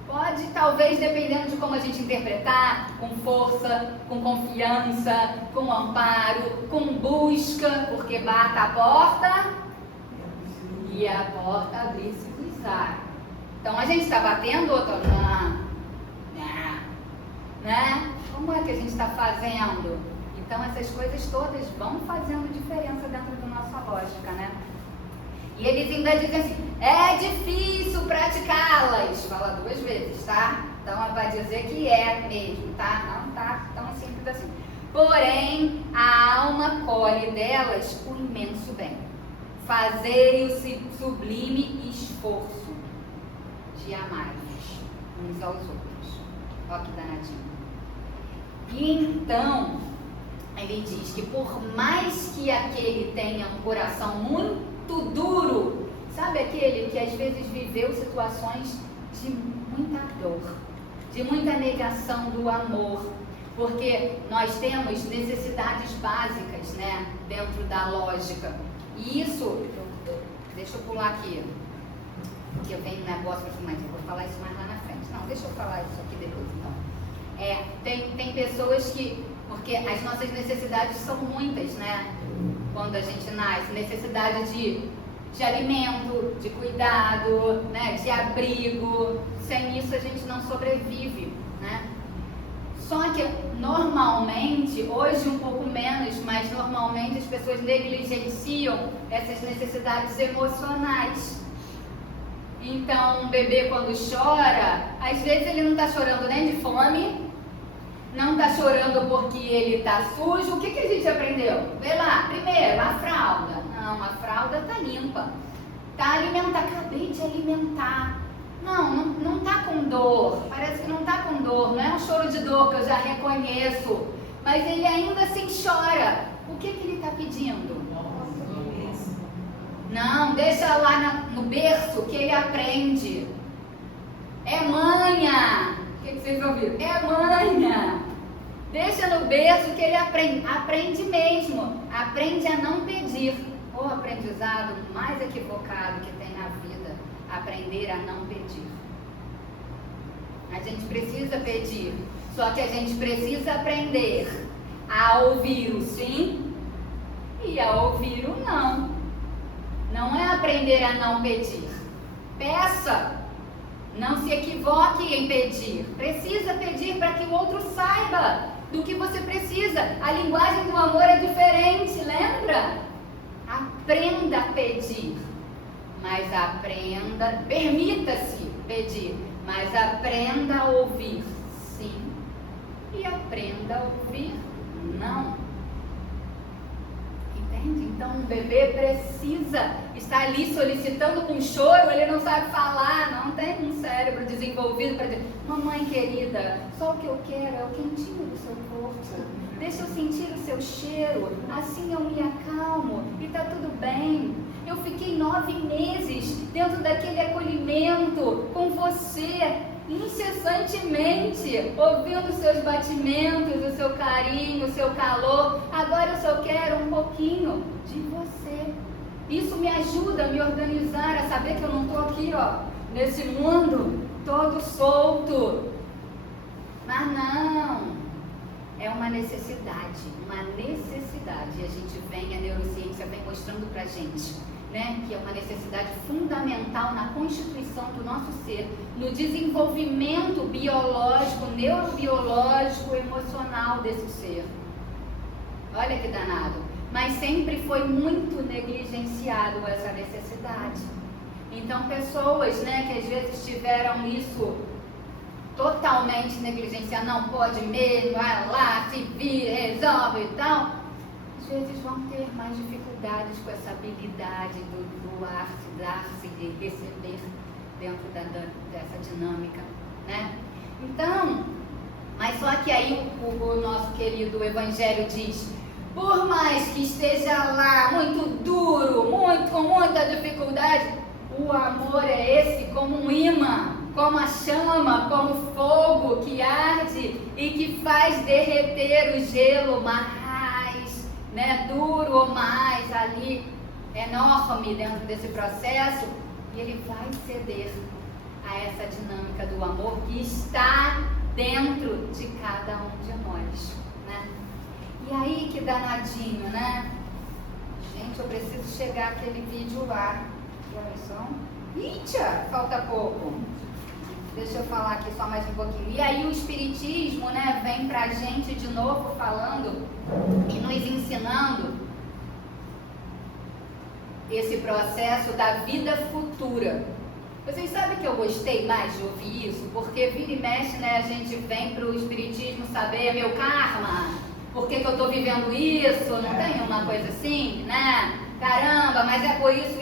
Pode, talvez, dependendo de como a gente interpretar, com força, com confiança, com amparo, com busca, porque bata a porta e a porta abrir-se-vos-á. Então a gente está batendo ou não? Né? Como é que a gente está fazendo? Então essas coisas todas vão fazendo diferença dentro da nossa lógica, né? E eles ainda dizem assim, é difícil praticá-las. Fala 2 vezes, tá? Então vai dizer que é mesmo, tá? Não tá tão simples assim. Porém, a alma colhe delas o imenso bem. Fazerem o sublime esforço de amar-nos uns aos outros. Ó que danadinho. E então, ele diz que por mais que aquele tenha um coração muito duro, sabe aquele que às vezes viveu situações de muita dor, de muita negação do amor, porque nós temos necessidades básicas, né, dentro da lógica, e isso, deixa eu pular aqui, porque eu tenho um negócio assim, mas eu vou falar isso mais lá na frente, não, deixa eu falar isso aqui depois então, tem pessoas que, porque as nossas necessidades são muitas, né? Quando a gente nasce, necessidade de alimento, de cuidado, né? De abrigo. Sem isso a gente não sobrevive, né? Só que normalmente, hoje um pouco menos, mas normalmente as pessoas negligenciam essas necessidades emocionais. Então, um bebê quando chora, às vezes ele não está chorando nem de fome, não está chorando porque ele está sujo. O que a gente aprendeu? Vê lá, primeiro, a fralda. Não, a fralda está limpa. Está alimentada, acabei de alimentar. Não está com dor, parece que não está com dor, não é um choro de dor que eu já reconheço, mas ele ainda assim chora. O que ele está pedindo? Não, deixa lá no berço que ele aprende. É manha. O que vocês ouviram? É manha. Deixa no berço que ele aprende. Aprende mesmo. Aprende a não pedir. O aprendizado mais equivocado que tem na vida. Aprender a não pedir. A gente precisa pedir. Só que a gente precisa aprender a ouvir o sim e a ouvir o não. Não é aprender a não pedir. Peça. Não se equivoque em pedir. Precisa pedir para que o outro saiba do que você precisa. A linguagem do amor é diferente, lembra? Aprenda a pedir. Mas aprenda, permita-se pedir. Mas aprenda a ouvir sim. E aprenda a ouvir não. Então um bebê precisa estar ali solicitando com choro, ele não sabe falar, não tem um cérebro desenvolvido para dizer, mamãe querida, só o que eu quero é o quentinho do seu corpo, deixa eu sentir o seu cheiro, assim eu me acalmo e está tudo bem. Eu fiquei 9 meses dentro daquele acolhimento alimento com você incessantemente, ouvindo os seus batimentos, o seu carinho, o seu calor. Agora eu só quero um pouquinho de você. Isso me ajuda a me organizar, a saber que eu não estou aqui, ó, nesse mundo todo solto. Mas não, é uma necessidade, e a gente vem, a neurociência vem mostrando pra gente, né, que é uma necessidade fundamental na constituição do nosso ser, no desenvolvimento biológico, neurobiológico, emocional desse ser. Olha que danado, mas sempre foi muito negligenciado essa necessidade. Então pessoas, né, que às vezes tiveram isso totalmente negligenciado, não pode mesmo, vai lá, se vira, resolve e tal, às vezes vão ter mais dificuldades com essa habilidade do doar-se, dar-se e receber dentro dessa dinâmica, né? Então, mas só que aí o nosso querido Evangelho diz, por mais que esteja lá muito duro, com muita dificuldade, o amor é esse como um imã, como a chama, como fogo que arde e que faz derreter o gelo mais, né, duro ou mais ali, enorme dentro desse processo, e ele vai ceder a essa dinâmica do amor que está dentro de cada um de nós, né? E aí que danadinho, né? Gente, eu preciso chegar àquele vídeo lá. Que horas são? Tia, falta pouco. Deixa eu falar aqui só mais um pouquinho. E aí o Espiritismo, né, vem pra gente de novo falando e nos ensinando esse processo da vida futura. Vocês sabem que eu gostei mais de ouvir isso? Porque vira e mexe, né, a gente vem pro Espiritismo saber meu karma, por que eu tô vivendo isso, não tem uma coisa assim, né? Caramba, mas é por isso,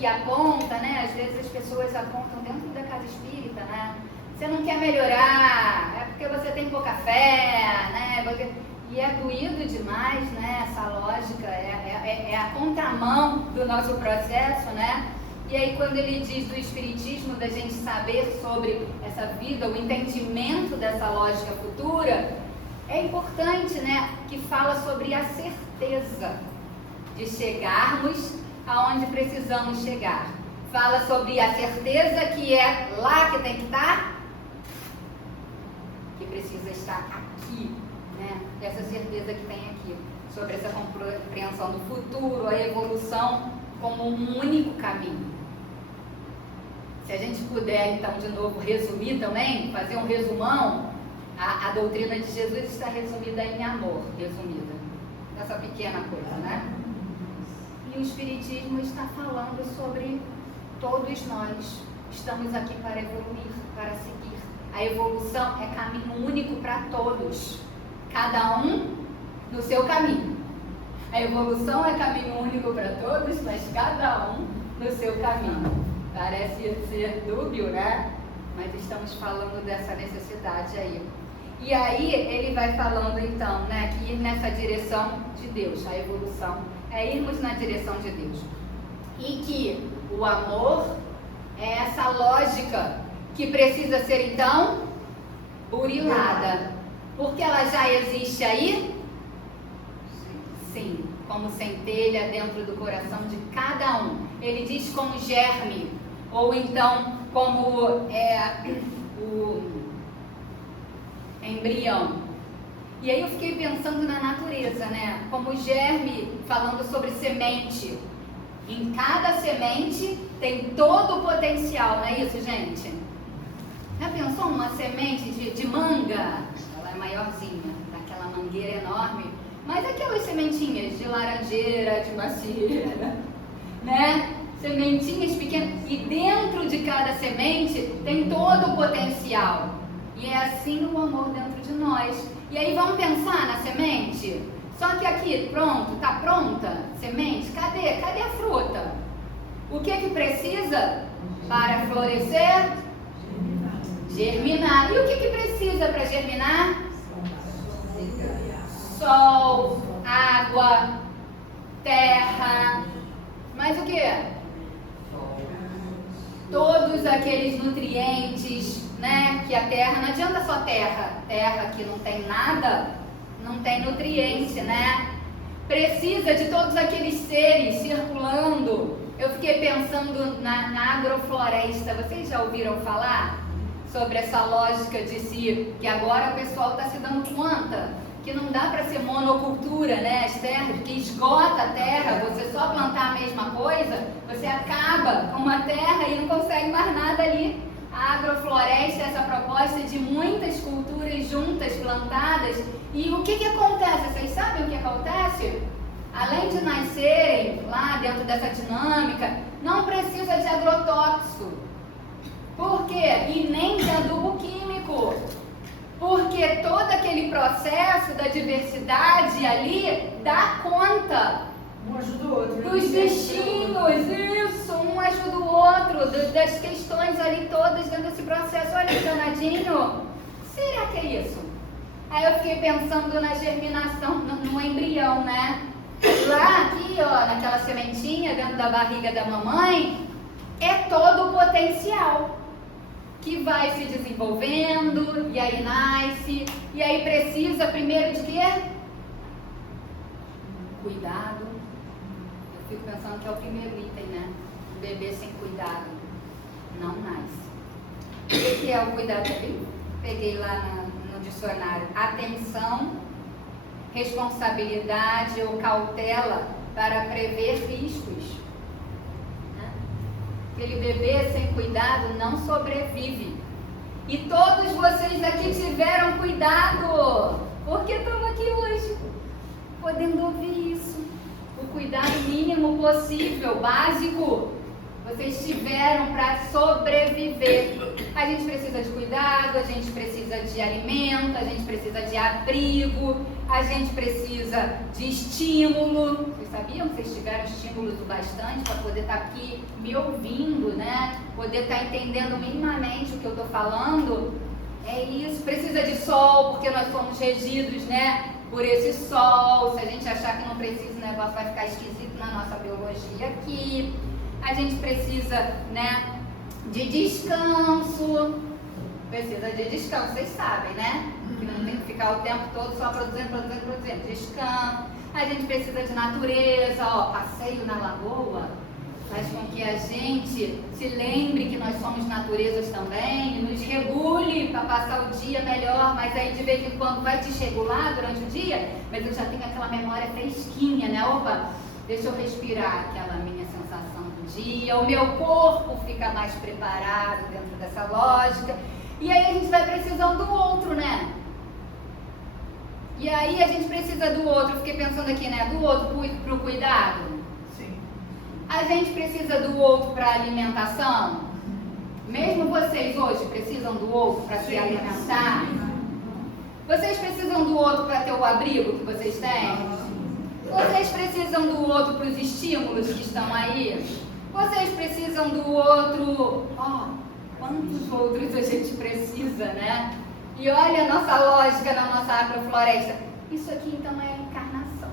e aponta, né? Às vezes as pessoas apontam dentro da casa espírita, né? Você não quer melhorar, é porque você tem pouca fé, né? E é doído demais, né? Essa lógica, é a contramão do nosso processo, né? E aí quando ele diz do Espiritismo, da gente saber sobre essa vida, o entendimento dessa lógica futura, é importante, né? Que fala sobre a certeza de chegarmos aonde precisamos chegar. Fala sobre a certeza que é lá que tem que estar, que precisa estar aqui, né? Essa certeza que tem aqui, sobre essa compreensão do futuro, a evolução como um único caminho. Se a gente puder, então, de novo, resumir também, fazer um resumão, a doutrina de Jesus está resumida em amor, resumida. Essa pequena coisa, né? E o Espiritismo está falando sobre todos nós. Estamos aqui para evoluir, para seguir. A evolução é caminho único para todos. Cada um no seu caminho. A evolução é caminho único para todos, mas cada um no seu caminho. Parece ser dúbio, né? Mas estamos falando dessa necessidade aí. E aí ele vai falando então, né, que ir nessa direção de Deus, a evolução é irmos na direção de Deus. E que o amor é essa lógica que precisa ser então burilada. Porque ela já existe aí? Sim, como centelha dentro do coração de cada um. Ele diz como germe, ou então como o embrião. E aí eu fiquei pensando na natureza, né? Como germe, falando sobre semente. Em cada semente tem todo o potencial, não é isso, gente? Já pensou uma semente de manga? Ela é maiorzinha, daquela mangueira enorme. Mas aquelas sementinhas de laranjeira, de macieira, né? Sementinhas pequenas. E dentro de cada semente tem todo o potencial. E é assim o amor dentro de nós. E aí vamos pensar na semente? Só que aqui, pronto, tá pronta? Semente? Cadê? Cadê a fruta? O que que precisa para florescer? Germinar. E o que que precisa para germinar? Sol, água, terra. Mas o que? Todo todos aqueles nutrientes, né, que a terra, não adianta só terra que não tem nada, não tem nutriente, né? Precisa de todos aqueles seres circulando. Eu fiquei pensando na agrofloresta. Vocês já ouviram falar sobre essa lógica de si, que agora o pessoal está se dando conta que não dá para ser monocultura, né? As terras, que esgota a terra, você só plantar a mesma coisa, você acaba com uma terra e não consegue mais nada ali. A agrofloresta é essa proposta de muitas culturas juntas, plantadas. E o que acontece? Vocês sabem o que acontece? Além de nascerem lá dentro dessa dinâmica, não precisa de agrotóxico. Por quê? E nem de adubo químico. Porque todo aquele processo da diversidade ali dá conta Um ajuda o outro. dos bichinhos, isso, um ajuda o outro, das questões ali todas dentro desse processo. Olha que danadinho, será que é isso? Aí eu fiquei pensando na germinação, no embrião, né? Lá, aqui, ó, naquela sementinha dentro da barriga da mamãe, é todo o potencial que vai se desenvolvendo, e aí nasce, e aí precisa primeiro de quê? Cuidado. Eu fico pensando que é o primeiro item, né? O bebê sem cuidado não nasce. O que é o cuidado ali? Peguei lá no dicionário. Atenção, responsabilidade ou cautela para prever riscos. Aquele bebê sem cuidado não sobrevive. E todos vocês aqui tiveram cuidado, porque estamos aqui hoje, podendo ouvir isso. O cuidado mínimo possível, básico, vocês tiveram para sobreviver. A gente precisa de cuidado, a gente precisa de alimento, a gente precisa de abrigo, a gente precisa de estímulo. Vocês sabiam que vocês tiveram estímulos o bastante para poder estar aqui me ouvindo, né? Poder estar entendendo minimamente o que eu estou falando? É isso. Precisa de sol, porque nós somos regidos, né, por esse sol. Se a gente achar que não precisa, o negócio vai ficar esquisito na nossa biologia aqui. A gente precisa, né, de descanso. Precisa de descanso, vocês sabem, né? Que não tem que ficar o tempo todo só produzindo. Descanso. A gente precisa de natureza, ó, passeio na lagoa faz com que a gente se lembre que nós somos naturezas também, nos regule para passar o dia melhor, mas aí de vez em quando vai desregular durante o dia, mas eu já tenho aquela memória fresquinha, né? Opa, deixa eu respirar aquela minha sensação do dia, o meu corpo fica mais preparado dentro dessa lógica, e aí a gente vai precisando do outro, né? E aí a gente precisa do outro, eu fiquei pensando aqui, né? Do outro para o cuidado. Sim. A gente precisa do outro para alimentação. Mesmo vocês hoje precisam do outro para se alimentar. Vocês precisam do outro para ter o abrigo que vocês têm? Vocês precisam do outro para os estímulos que estão aí? Vocês precisam do outro... Ó, quantos outros a gente precisa, né? E olha a nossa lógica na nossa agrofloresta. Isso aqui então é a encarnação.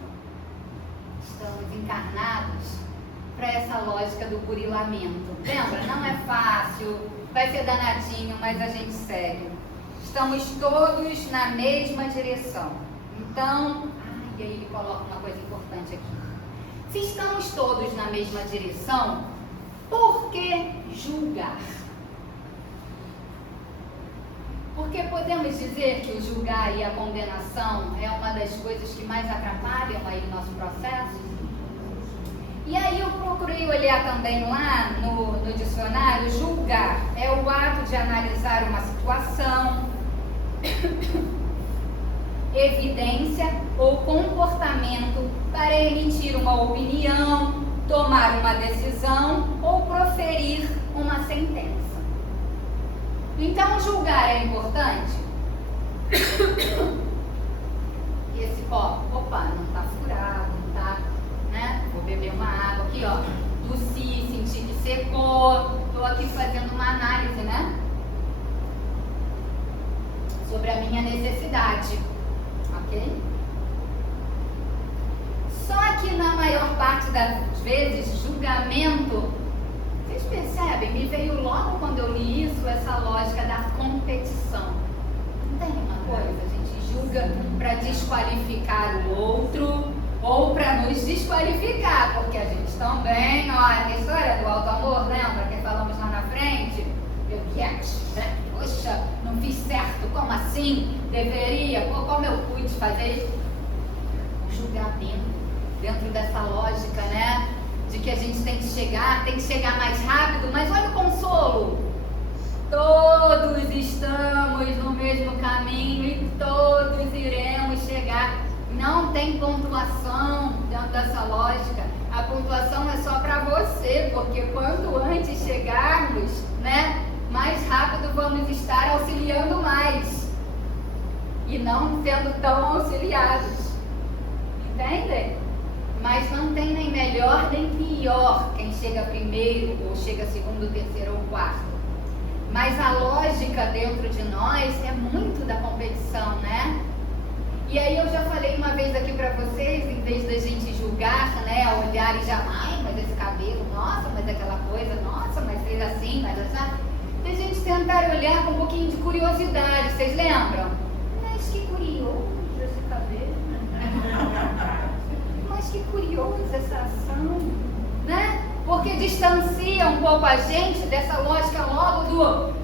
Estamos encarnados para essa lógica do burilamento. Lembra? Não é fácil, vai ser danadinho, mas a gente segue. Estamos todos na mesma direção. Então, e aí ele coloca uma coisa importante aqui. Se estamos todos na mesma direção, por que julgar? Porque podemos dizer que o julgar e a condenação é uma das coisas que mais atrapalham aí o nosso processo? E aí eu procurei olhar também lá no dicionário, julgar é o ato de analisar uma situação, evidência ou comportamento para emitir uma opinião, tomar uma decisão ou proferir uma sentença. Então, julgar é importante? E esse copo, opa, não está furado, não está, né? Vou beber uma água aqui, ó. Tossi, senti que secou. Estou aqui fazendo uma análise, né? Sobre a minha necessidade, ok? Só que na maior parte das vezes, julgamento, vocês percebem? Me veio logo quando usa para desqualificar o outro ou para nos desqualificar, porque a gente também, olha, a história do alto amor, lembra que falamos lá na frente? Eu que acho, né? Poxa, não fiz certo, como assim? Deveria, como eu pude fazer isso? O julgamento, dentro dessa lógica, né? De que a gente tem que chegar mais rápido, mas olha o consolo. Todos estamos no mesmo caminho e todos iremos chegar. Não tem pontuação dentro dessa lógica. A pontuação é só para você, porque quanto antes chegarmos, né, mais rápido vamos estar auxiliando mais e não sendo tão auxiliados. Entendem? Mas não tem nem melhor nem pior quem chega primeiro ou chega segundo, terceiro ou quarto. Mas a lógica dentro de nós é muito da competição, né? E aí eu já falei uma vez aqui pra vocês, em vez da gente julgar, né, olhar e já, ai, mas esse cabelo, nossa, mas aquela coisa, nossa, mas fez assim, mas assim, e a gente tentar olhar com um pouquinho de curiosidade, vocês lembram? Mas que curioso esse cabelo, mas que curiosa essa ação, né? Porque distancia um pouco a gente dessa lógica logo do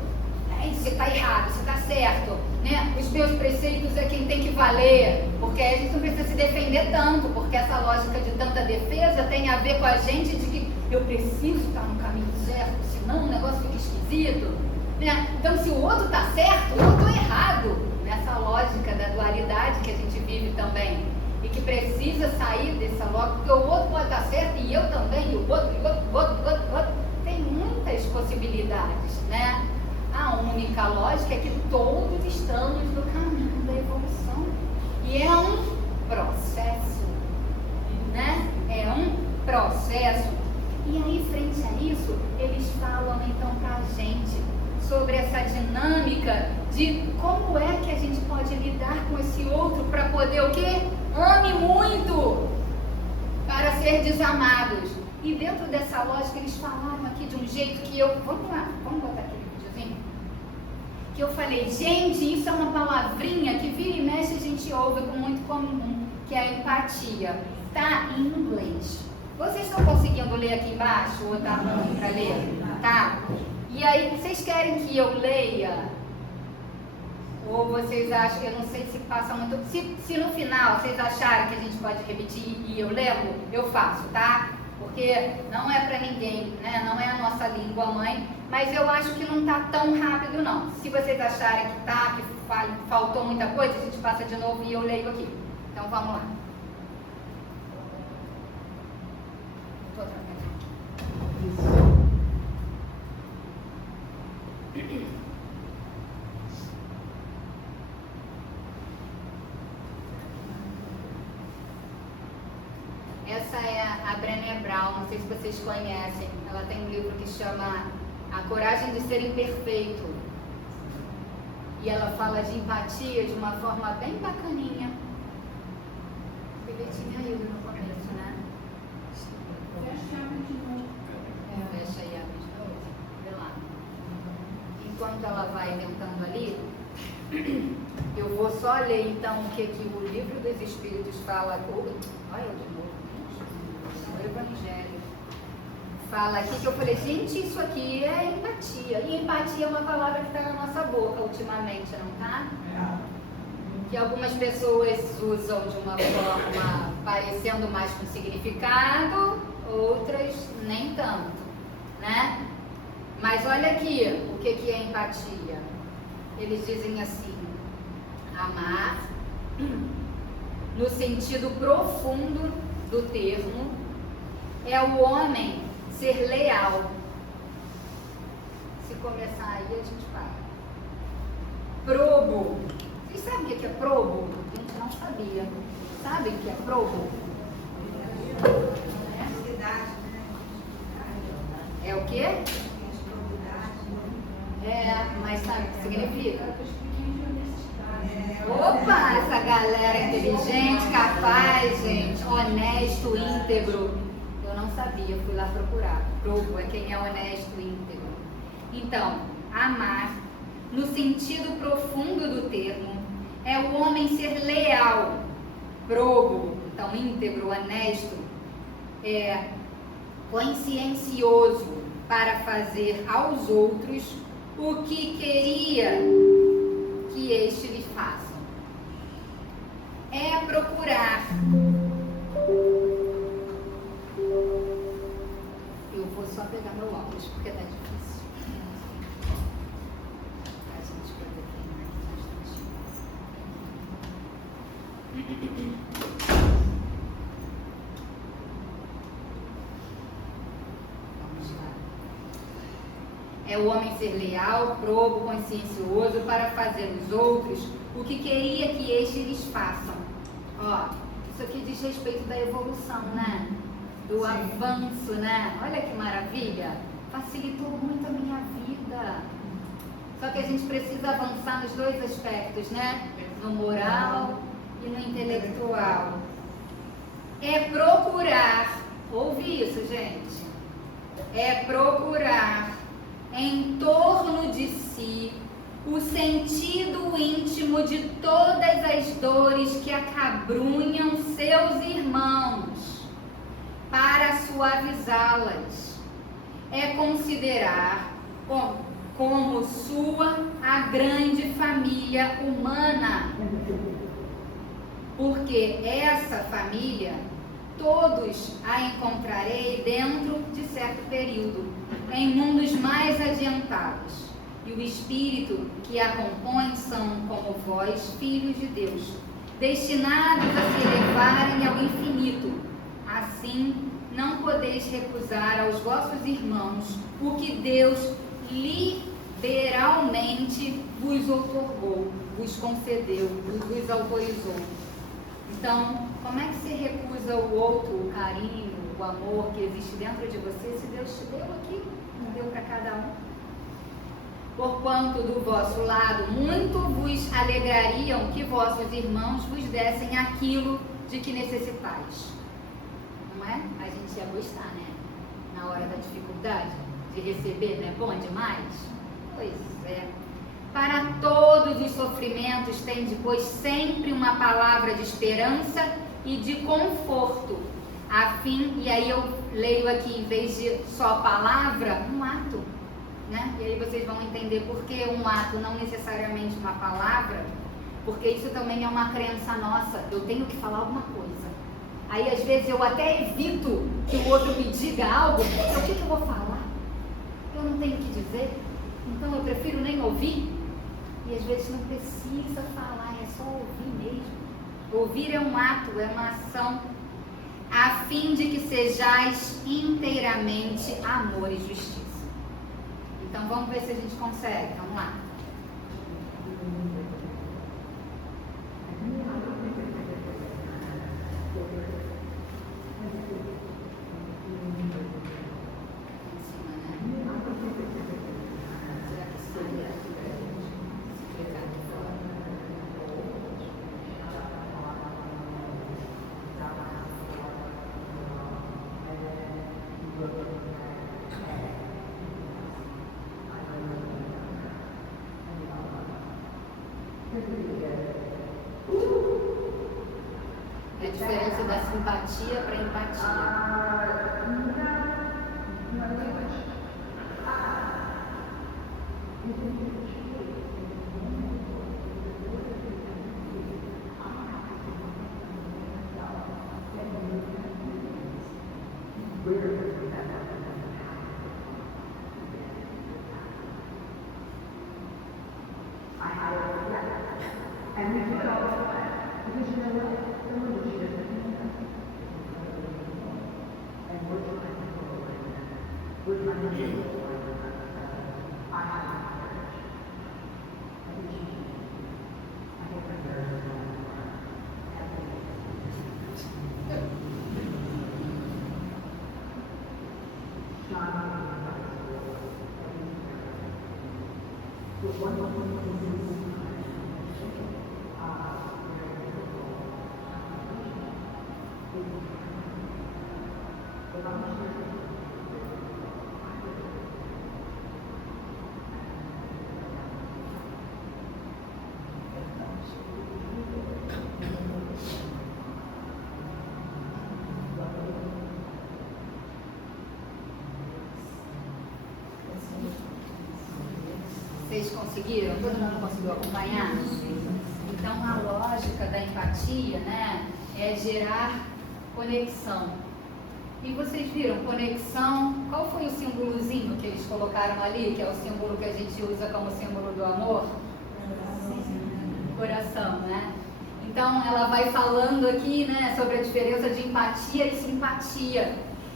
você está errado, você está certo, né? Os meus preceitos é quem tem que valer, porque a gente não precisa se defender tanto, porque essa lógica de tanta defesa tem a ver com a gente de que eu preciso estar no caminho certo, senão o negócio fica esquisito, né? Então se o outro está certo, eu estou errado, nessa lógica da dualidade que a gente vive também, e que precisa sair dessa lógica, porque o outro pode estar certo e eu também, e o outro, tem muitas possibilidades, né? A única lógica é que todos estamos no caminho da evolução. E é um processo, né? É um processo. E aí, frente a isso, eles falam então pra gente sobre essa dinâmica de como é que a gente pode lidar com esse outro para poder o quê? Ame muito para ser desamados. E dentro dessa lógica, eles falaram aqui de um jeito que eu... Vamos lá, vamos botar aqui. Que eu falei, gente, isso é uma palavrinha que vira e mexe a gente ouve com muito comum, que é a empatia. Tá em inglês. Vocês estão conseguindo ler aqui embaixo ou tá ruim para ler? Tá? E aí, vocês querem que eu leia? Ou vocês acham, eu não sei se passa muito... Se no final vocês acharem que a gente pode repetir e eu levo, eu faço, tá? Porque não é para ninguém, né? Não é a nossa língua mãe, mas eu acho que não tá tão rápido não. Se vocês acharem que tá, que faltou muita coisa, a gente passa de novo e eu leio aqui. Então vamos lá. Tô atrapalhando. Essa é a Brené Brown, não sei se vocês conhecem. Ela tem um livro que chama A Coragem de Ser Imperfeito. E ela fala de empatia de uma forma bem bacaninha. Bilhetinho aí no começo, né? Fecha e abre de novo. Vê lá. Enquanto ela vai tentando ali, eu vou só ler então o que o livro dos Espíritos fala. Olha eu de novo. O Evangelho fala aqui que eu falei, gente, isso aqui é empatia. E empatia é uma palavra que está na nossa boca ultimamente, não tá? Que algumas pessoas usam de uma forma parecendo mais com significado, outras nem tanto, né? Mas olha aqui o que é empatia. Eles dizem assim, amar, no sentido profundo do termo, é o homem ser leal. Se começar aí, a gente para. Probo. Vocês sabem o que é probo? A gente não sabia. Sabem o que é probo? É o quê? É, mas sabe o que significa? Opa, essa galera inteligente, capaz, gente, honesto, íntegro. Eu não sabia, fui lá procurar. Probo é quem é honesto, íntegro. Então, amar, no sentido profundo do termo, é o homem ser leal, probo, então íntegro, honesto, consciencioso para fazer aos outros o que queria que estes lhe façam. É procurar. Eu vou só pegar meu óculos porque tá difícil. A gente vai ter que ir Vamos lá. É o homem ser leal, probo, consciencioso para fazer os outros o que queria que estes lhes façam. Ó, isso aqui diz respeito da evolução, né? Do avanço, né? Olha que maravilha! Facilitou muito a minha vida. Só que a gente precisa avançar nos dois aspectos, né? No moral e no intelectual. É procurar, ouve isso, gente. É procurar em torno de si o sentido íntimo de todas as dores que acabrunham seus irmãos, para suavizá-las. É considerar como sua a grande família humana, porque essa família todos a encontrarei dentro de certo período, em mundos mais adiantados. E o espírito que a compõe são, como vós, filhos de Deus, destinados a se elevarem ao infinito. Assim, não podeis recusar aos vossos irmãos o que Deus liberalmente vos outorgou, vos concedeu, vos autorizou. Então, como é que se recusa o outro, o carinho, o amor que existe dentro de você, se Deus te deu aqui, deu para cada um? Porquanto do vosso lado muito vos alegrariam que vossos irmãos vos dessem aquilo de que necessitais. Não é? A gente ia gostar, né? Na hora da dificuldade, de receber, não é bom demais? Pois é. Para todos os sofrimentos tem depois sempre uma palavra de esperança e de conforto, a fim, e aí eu leio aqui, em vez de só palavra, um ato, né? E aí vocês vão entender por que um ato, não necessariamente uma palavra, porque isso também é uma crença nossa, eu tenho que falar alguma coisa. Aí às vezes eu até evito que o outro me diga algo, o que eu vou falar? Eu não tenho o que dizer, então eu prefiro nem ouvir. E às vezes não precisa falar, é só ouvir mesmo. Ouvir é um ato, é uma ação, a fim de que sejais inteiramente amor e justiça. Então vamos ver se a gente consegue, vamos lá. É a diferença da simpatia para empatia. Vocês conseguiram? Todo mundo conseguiu acompanhar? Então, a lógica da empatia, né, é gerar conexão. E vocês viram, conexão, qual foi o símbolozinho que eles colocaram ali, que é o símbolo que a gente usa como símbolo do amor? Coração, né? Então, ela vai falando aqui, né, sobre a diferença de empatia e simpatia.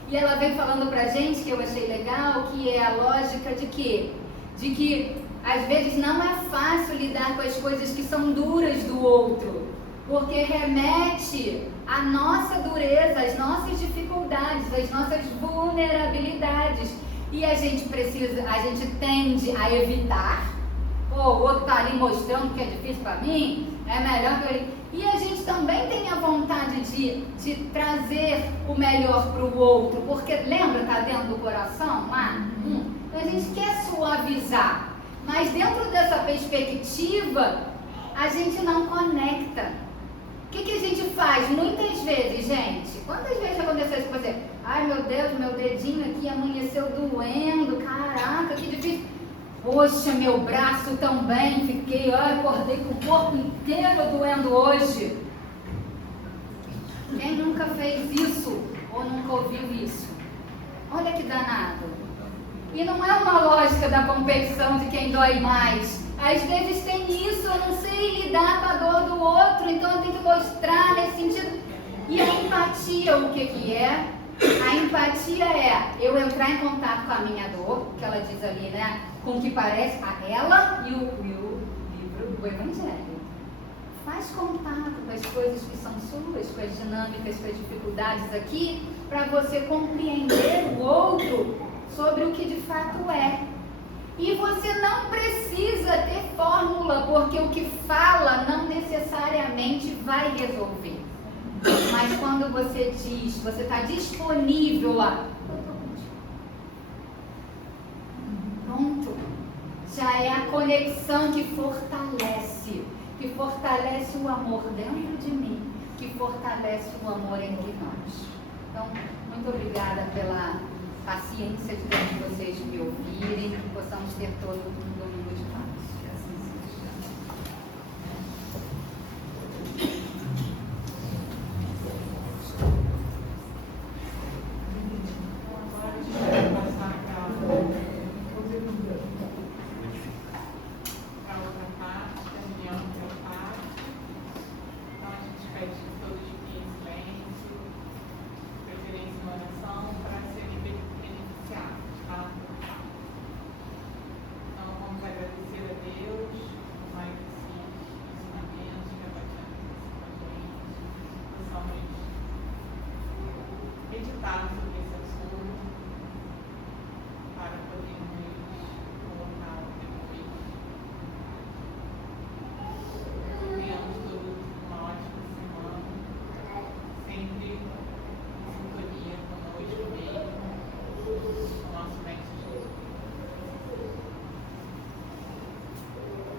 E ela vem falando pra gente, que eu achei legal, que é a lógica de quê? De que, às vezes, não é fácil lidar com as coisas que são duras do outro, porque remete à nossa dureza, às nossas dificuldades, às nossas vulnerabilidades. E a gente tende a evitar. Pô, o outro está ali mostrando que é difícil para mim, é melhor que eu... E a gente também tem a vontade de trazer o melhor para o outro, porque lembra, está dentro do coração lá? Então a gente quer suavizar, mas dentro dessa perspectiva, a gente não conecta. O que a gente faz? Muitas vezes, gente, quantas vezes aconteceu isso com você? Ai, meu Deus, meu dedinho aqui amanheceu doendo, caraca, que difícil. Poxa, meu braço também, acordei com o corpo inteiro doendo hoje. Quem nunca fez isso ou nunca ouviu isso? Olha que danado. E não é uma lógica da competição de quem dói mais. Às vezes tem isso, eu não sei lidar com a dor do outro, então eu tenho que mostrar nesse sentido. E a empatia, o que é? A empatia é eu entrar em contato com a minha dor, que ela diz ali, né? Com o que parece a ela e o livro do Evangelho. Faz contato com as coisas que são suas, com as dinâmicas, com as dificuldades aqui, para você compreender o outro sobre o que de fato é. E você não precisa ter fórmula, porque o que fala não necessariamente vai resolver. Mas quando você diz, você está disponível lá, pronto, já é a conexão que fortalece o amor dentro de mim, que fortalece o amor entre nós. Então, muito obrigada pela paciência de todos vocês me ouvirem, que possamos ter todo mundo